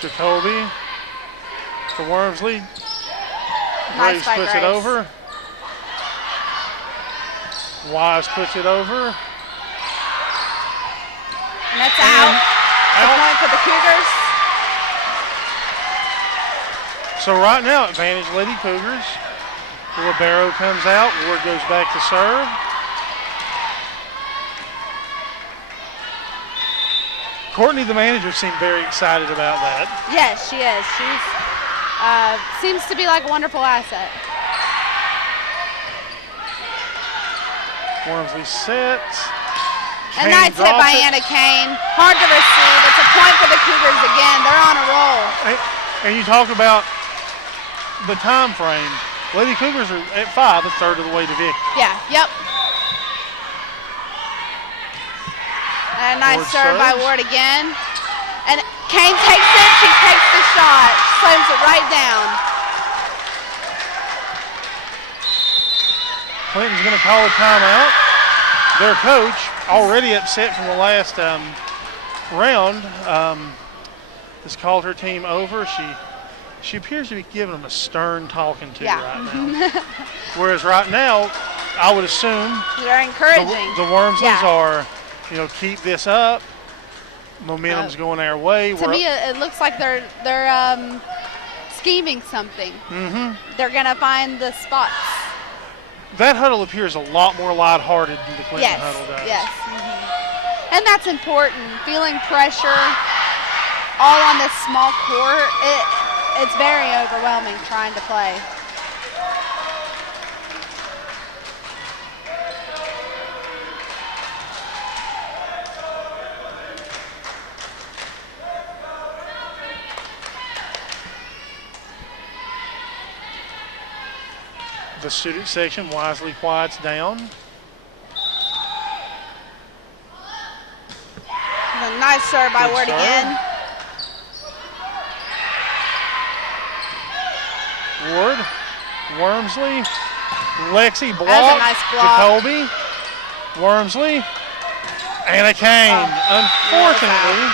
Jacoby to Wormsley. Nice Graves puts it over. Wise puts it over. And that's out. The point for the Cougars. So right now, advantage Lady Cougars. Libero comes out. Ward goes back to serve. Courtney, the manager, seemed very excited about that. Yes, she is. She seems to be like a wonderful asset. Wormsley sets. A nice hit by Anna Kane. Hard to receive. It's a point for the Cougars again. They're on a roll. And you talk about the time frame. Lady Cougars are at 5, a third of the way to victory. Yeah, yep. And a nice serve by Ward again. And Kane takes it. She takes the shot. Slams it right down. Clinton's going to call a timeout. Their coach, already upset from the last round, has called her team over. She appears to be giving them a stern talking to right now. Whereas right now, I would assume they're encouraging. The Wormsleys are, keep this up. Momentum's going our way. To me, it looks like they're scheming something. They're going to find the spots. That huddle appears a lot more lighthearted than the Clinton huddle does. Yes. And that's important. Feeling pressure all on this small court, it's very overwhelming trying to play. The student section wisely quiets down. A nice serve by Ward again. Ward, Wormsley, Lexi block. That was a nice block. Jacoby, Wormsley, Anna Kane. Unfortunately,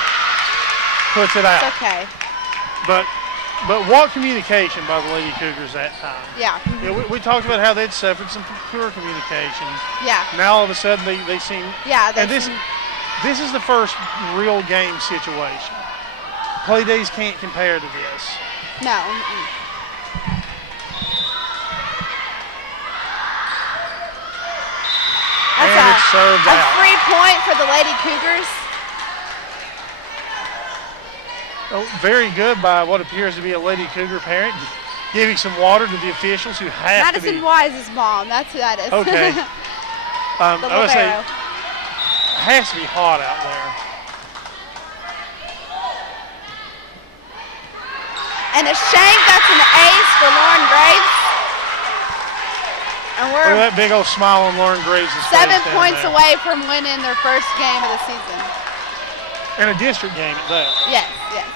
puts it out. It's okay. But what communication by the Lady Cougars that time. Yeah. We talked about how they'd suffered some poor communication. Yeah. Now all of a sudden they seem. Yeah. And this is the first real game situation. Play days can't compare to this. No. That's a free point for the Lady Cougars. Oh, very good by what appears to be a Lady Cougar parent, giving some water to the officials who have Madison Wise's mom. That's who that is. Okay. The I would say, has to be hot out there. And a shank, that's an ace for Lauren Graves. And we're look at that big old smile on Lauren Graves' face. 7 points away from winning their first game of the season. And a district game at that. Yes, yes.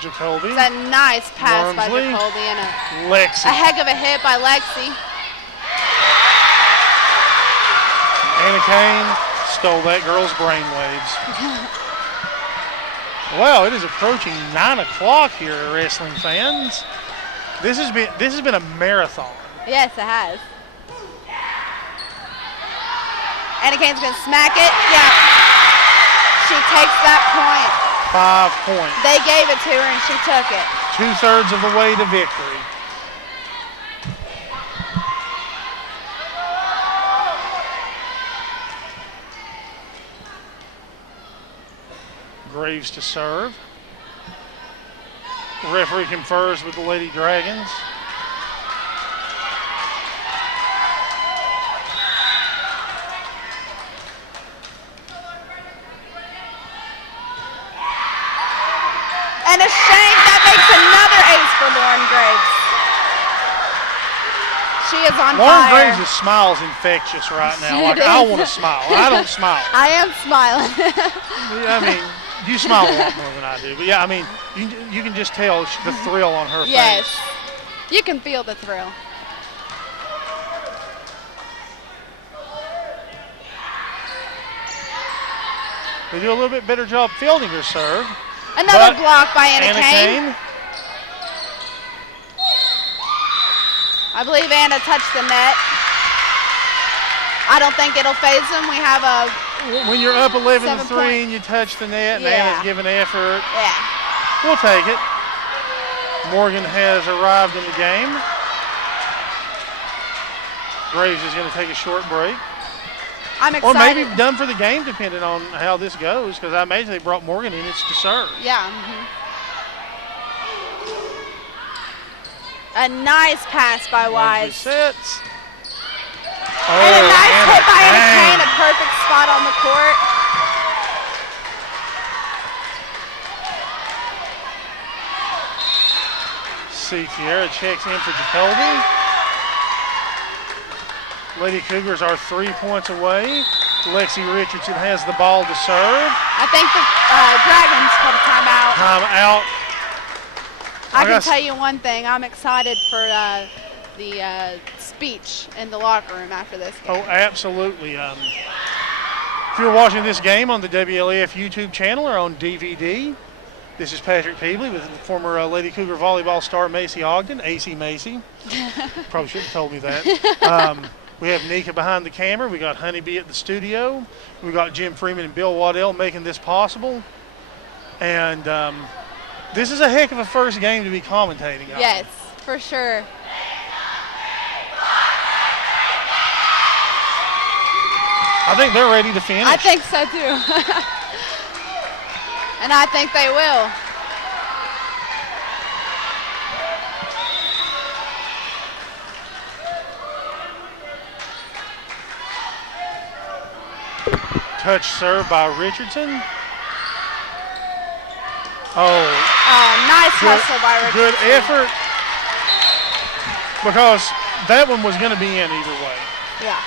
Jacoby. It's a nice pass by Wormsley. Jacoby and Lexi. a heck of a hit by Lexi. Anna Kane stole that girl's brainwaves. Wow, it is approaching 9 o'clock here, wrestling fans. This has been a marathon. Yes, it has. Anna Kane's gonna smack it. Yeah. She takes that point. 5 points. They gave it to her and she took it. 2/3 of the way to victory. Graves to serve. Referee confers with the Lady Dragons. And a shank, that makes another ace for Lauren Graves. She is on Lauren fire. Graves' smile is infectious right now. Like, I want to smile. I don't smile. I am smiling. I mean, you smile a lot more than I do. But yeah, I mean, you can just tell the thrill on her Yes. face. You can feel the thrill. They do a little bit better job fielding her serve. Another But block by Anna Kane. I believe Anna touched the net. I don't think it'll phase them. We have a When you're up 11-3 7-point. and you touch the net and Yeah. Anna's giving effort, yeah. we'll take it. Morgan has arrived in the game. Graves is going to take a short break. I'm Or excited. maybe done for the game, depending on how this goes, because I imagine they brought Morgan in. It's to serve. Yeah. A nice pass by Wise. Sets. And a nice Anna hit by Anna Kane. Kane, a perfect spot on the court. See, Kiera checks in for Jacoby. Lady Cougars are 3 points away. Lexi Richardson has the ball to serve. I think the Dragons called a timeout. Time out. I can tell you one thing. I'm excited for the speech in the locker room after this game. Oh, absolutely. If you're watching this game on the WLAF YouTube channel or on DVD, this is Patrick Peebley with former Lady Cougar volleyball star Macy Ogden, AC Macy. Probably should have told me that. We have Nika behind the camera. We got Honeybee at the studio. We got Jim Freeman and Bill Waddell making this possible. And this is a heck of a first game to be commentating on. Yes, for sure. I think they're ready to finish. I think so too. And I think they will. Touch serve by Richardson. Oh, Nice hustle by Richardson. good effort. Because that one was going to be in either way. Yeah.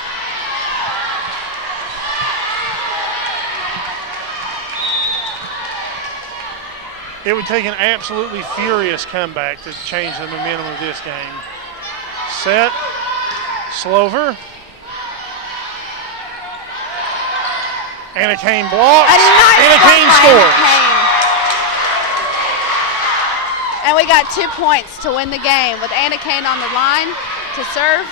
It would take an absolutely furious comeback to change the momentum of this game. Set. Slover. Anna Kane blocks. A nice Anna block Kane by scores. Anna Kane. And we got 2 points to win the game with Anna Kane on the line to serve.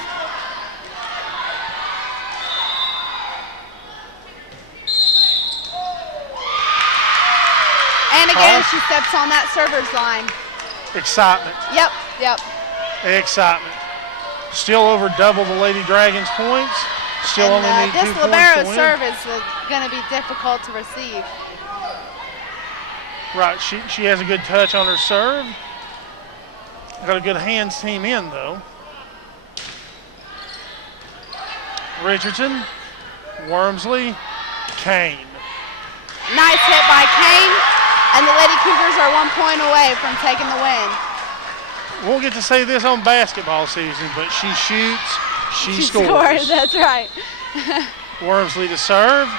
And again, she steps on that server's line. Excitement. Yep, yep. Excitement. Still over double the Lady Dragons points. Still And only need 2 this points libero to win. serve is going to be difficult to receive. Right, she has a good touch on her serve. Got a good hands team in, though. Richardson, Wormsley, Kane. Nice hit by Kane, and the Lady Cougars are 1 point away from taking the win. Won't get to say this on basketball season, but she shoots, she scores. Scores, that's right. Wormsley to serve.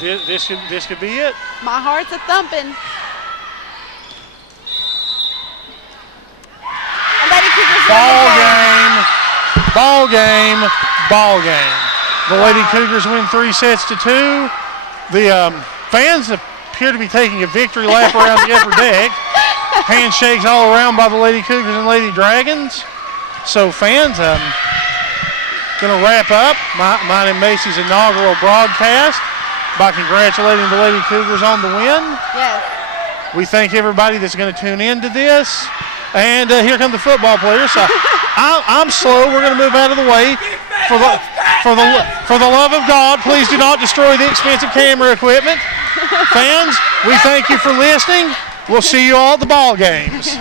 This could be it. My heart's a thumping. Ball game. The Lady Cougars win 3-2. The fans appear to be taking a victory lap around the upper deck. Handshakes all around by the Lady Cougars and Lady Dragons. So fans, going to wrap up mine and Macy's inaugural broadcast by congratulating the Lady Cougars on the win. Yes. We thank everybody that's going to tune in to this. And here come the football players. So I'm slow. We're going to move out of the way. For the love of God, please do not destroy the expensive camera equipment. Fans, we thank you for listening. We'll see you all at the ball games.